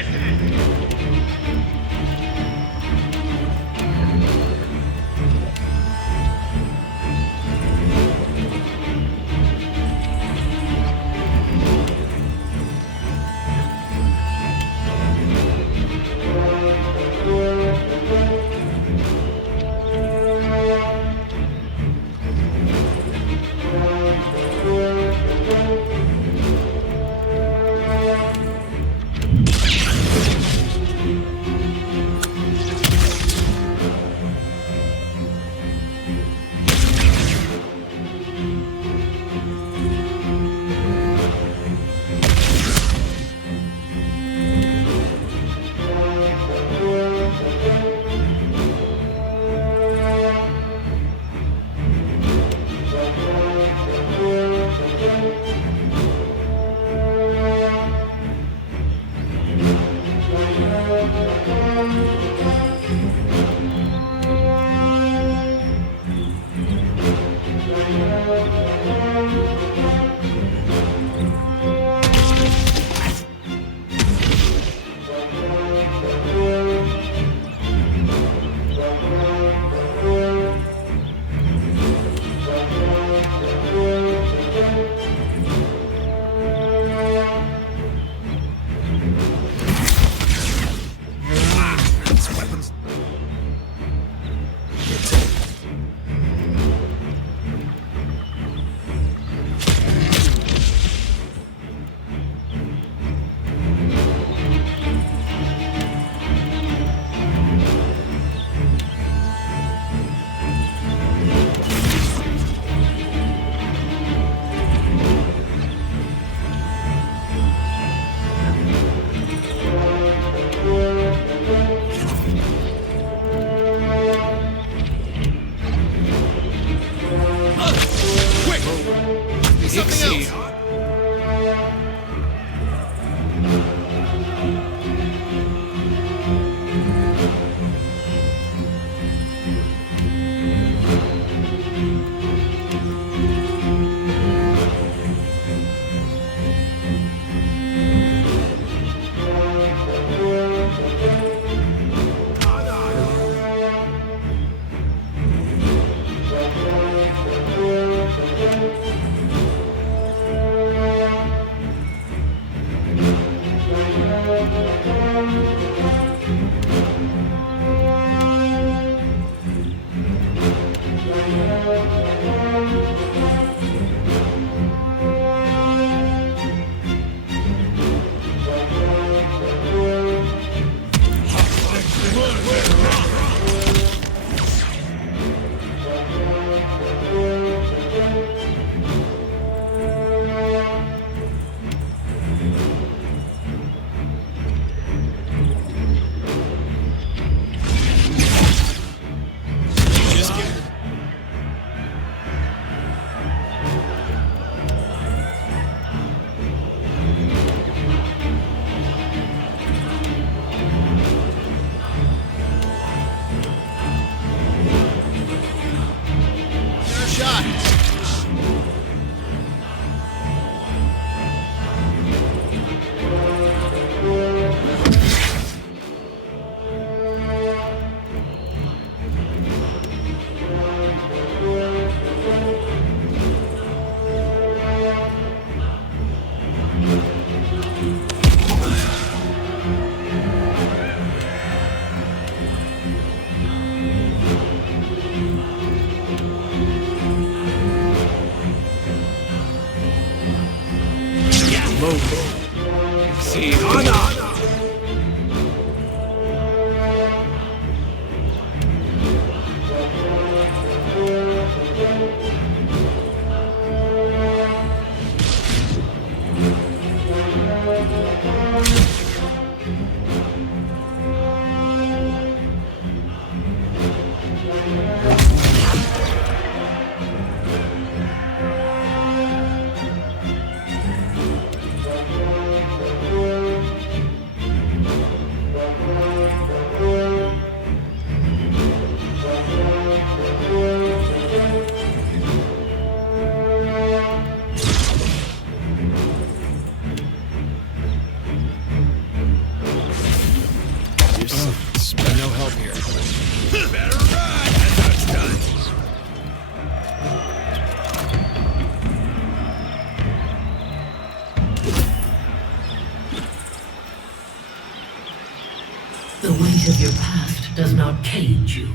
weight of your past does not cage you.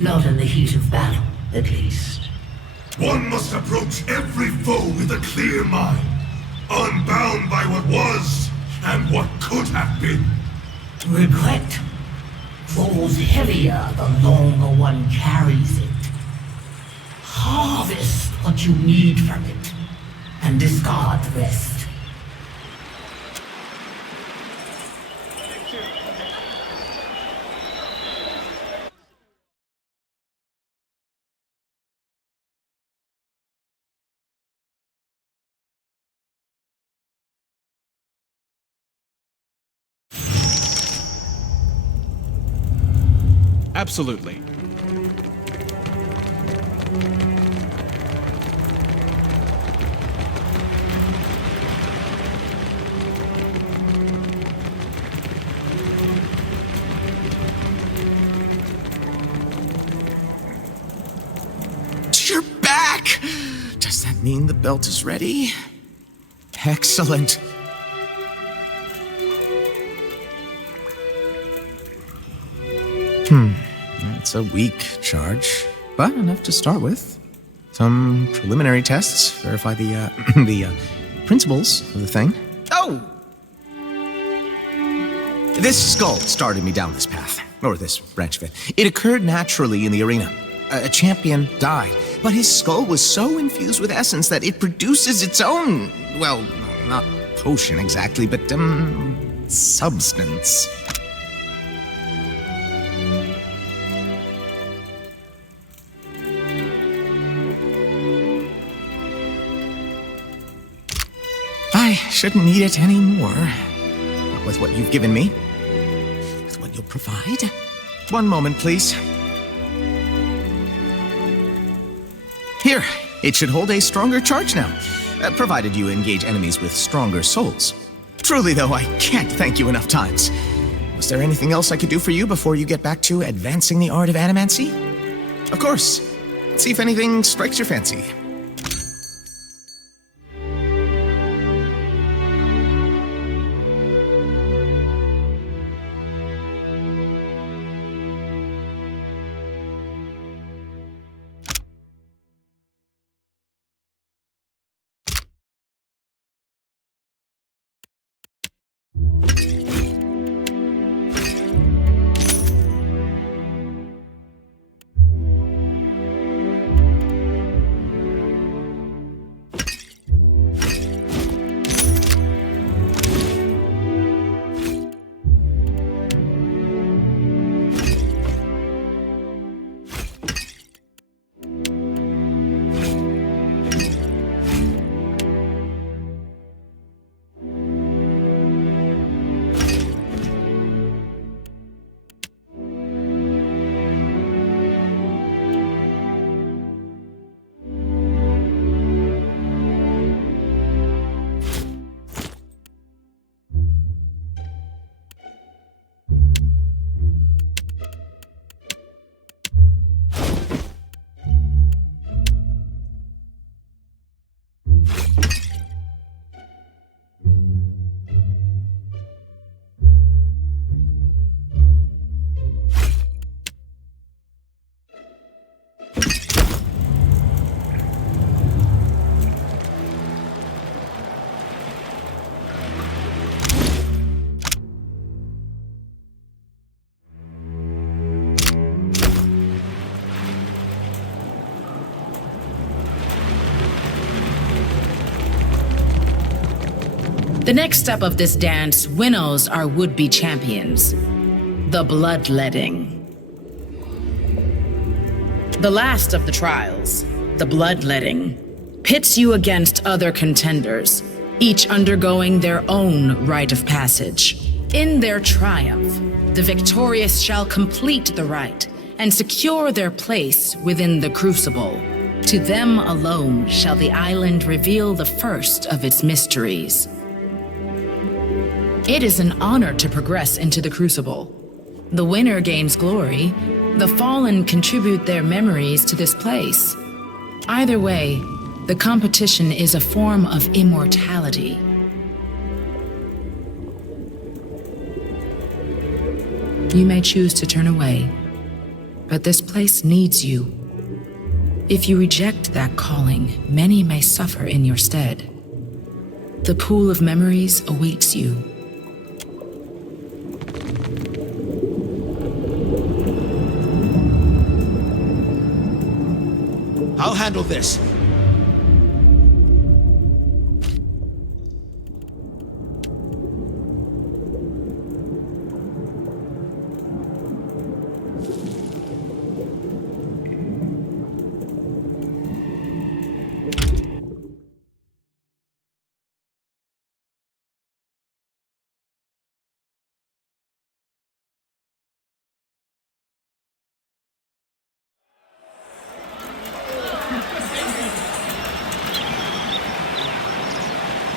Not in the heat of battle, at least. One must approach every foe with a clear mind, unbound by what was and what could have been. Regret falls heavier the longer one carries it. Harvest what you need from it, and discard the rest. Absolutely. You're back! Does that mean the belt is ready? Excellent. That's a weak charge, but enough to start with. Some preliminary tests verify the principles of the thing. Oh! This skull started me down this path, or this branch of it. It occurred naturally in the arena. A champion died, but his skull was so infused with essence that it produces its own, well, not potion exactly, but, substance. I shouldn't need it anymore. Not with what you've given me. With what you'll provide. One moment, please. Here, it should hold a stronger charge now, provided you engage enemies with stronger souls. Truly, though, I can't thank you enough times. Was there anything else I could do for you before you get back to advancing the art of animancy? Of course. Let's see if anything strikes your fancy. The next step of this dance winnows our would-be champions, the bloodletting. The last of the trials, the bloodletting, pits you against other contenders, each undergoing their own rite of passage. In their triumph, the victorious shall complete the rite and secure their place within the crucible. To them alone shall the island reveal the first of its mysteries. It is an honor to progress into the crucible. The winner gains glory, the fallen contribute their memories to this place. Either way, the competition is a form of immortality. You may choose to turn away, but this place needs you. If you reject that calling, many may suffer in your stead. The pool of memories awaits you. I'll handle this.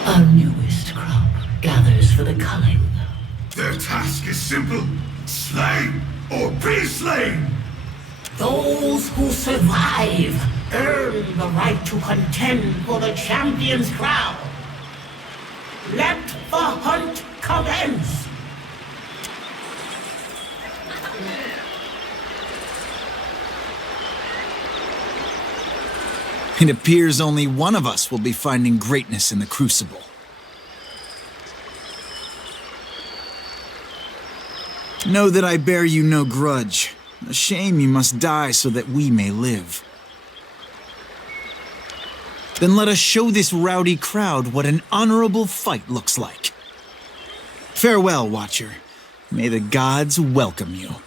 Our newest crop gathers for the culling. Their task is simple. Slay or be slain. Those who survive earn the right to contend for the champion's crown. Let the hunt commence! It appears only one of us will be finding greatness in the Crucible. Know that I bear you no grudge. A shame you must die so that we may live. Then let us show this rowdy crowd what an honorable fight looks like. Farewell, Watcher. May the gods welcome you.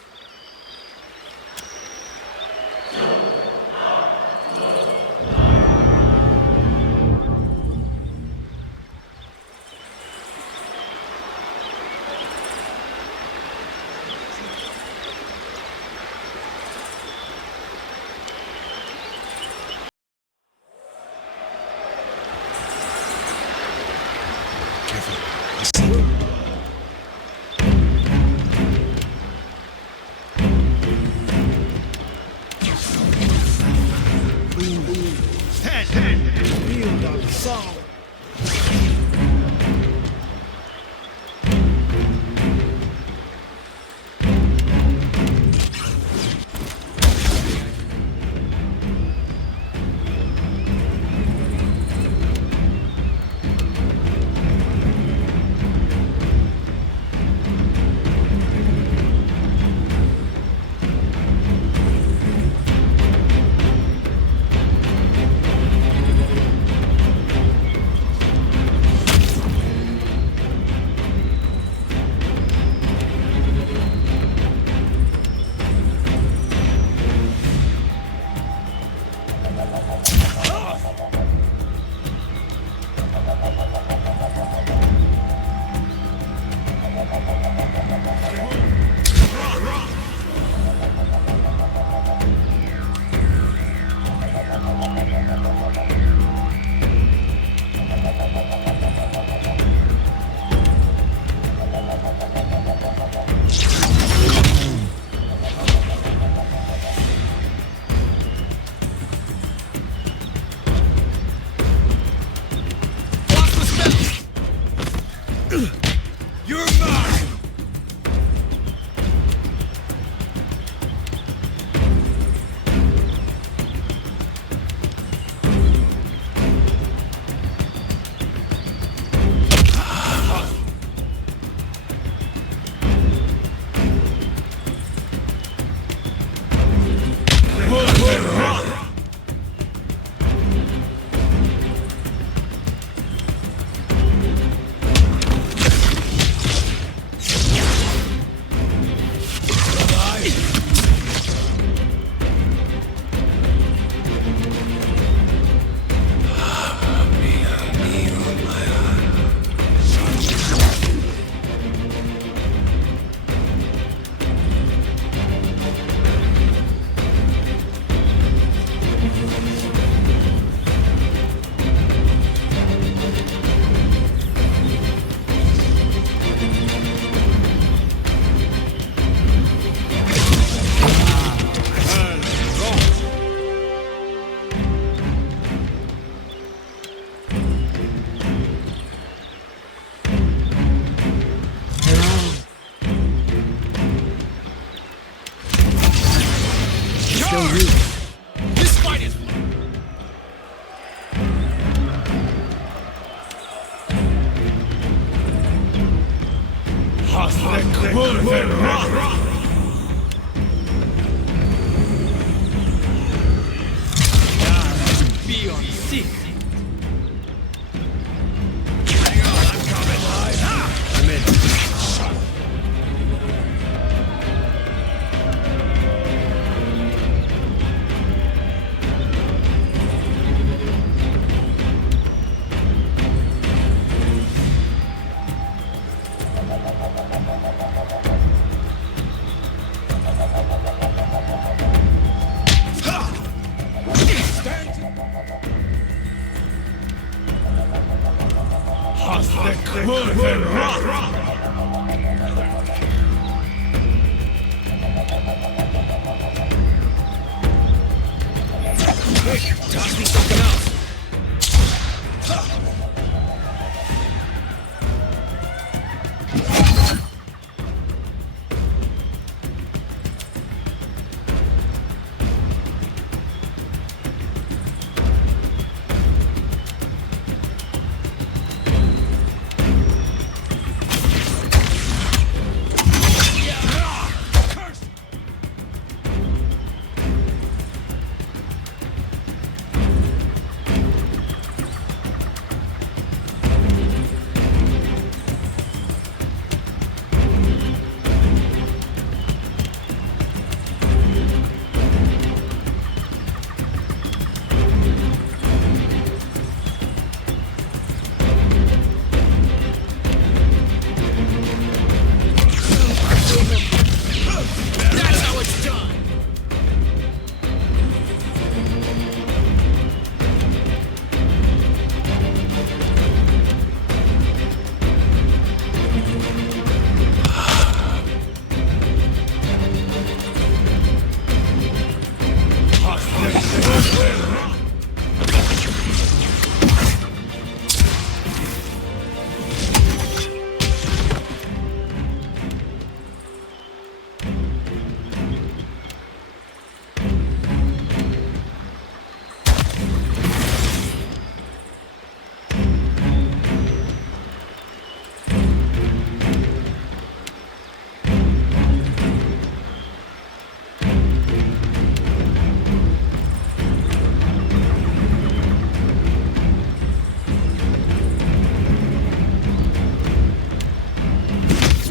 Easy! Hang on, I'm coming. I'm in. Toss me something else.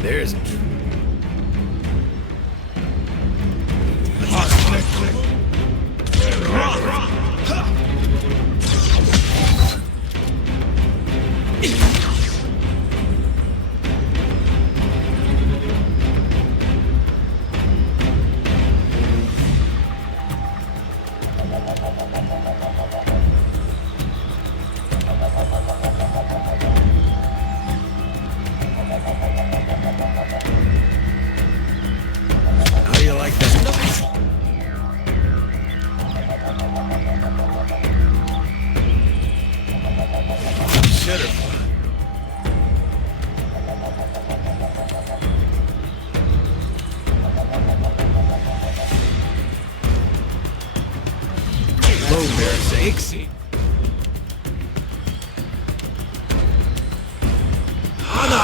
There's a How do you like that? Shitter. Low bear sexy. Hana!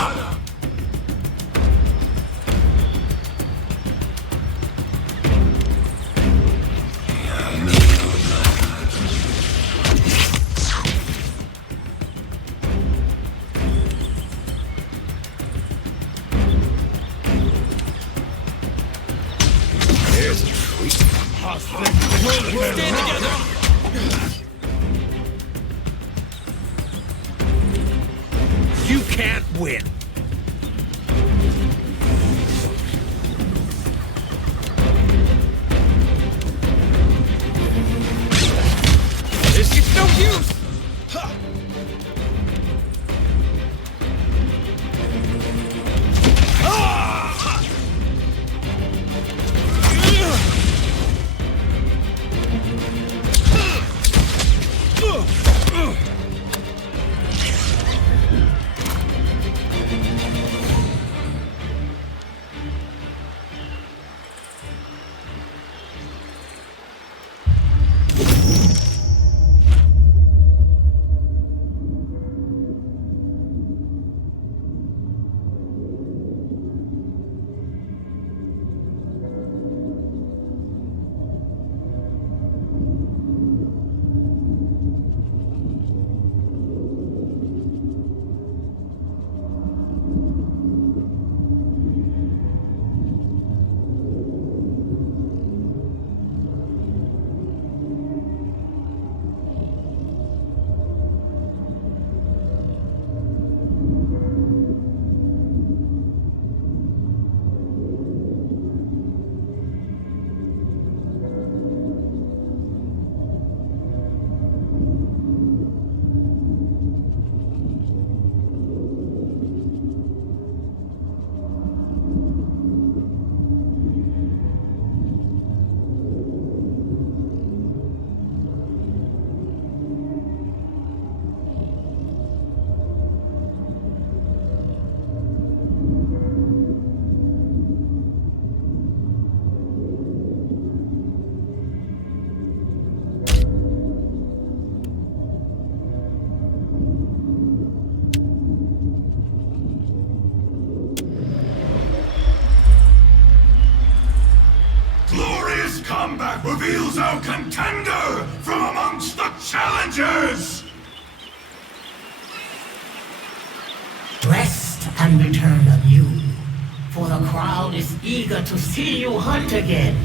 There's a treat. Stand together! You can't win. This is no use! Ha! Ah! reveals our contender from amongst the challengers! Rest and return anew, for the crowd is eager to see you hunt again.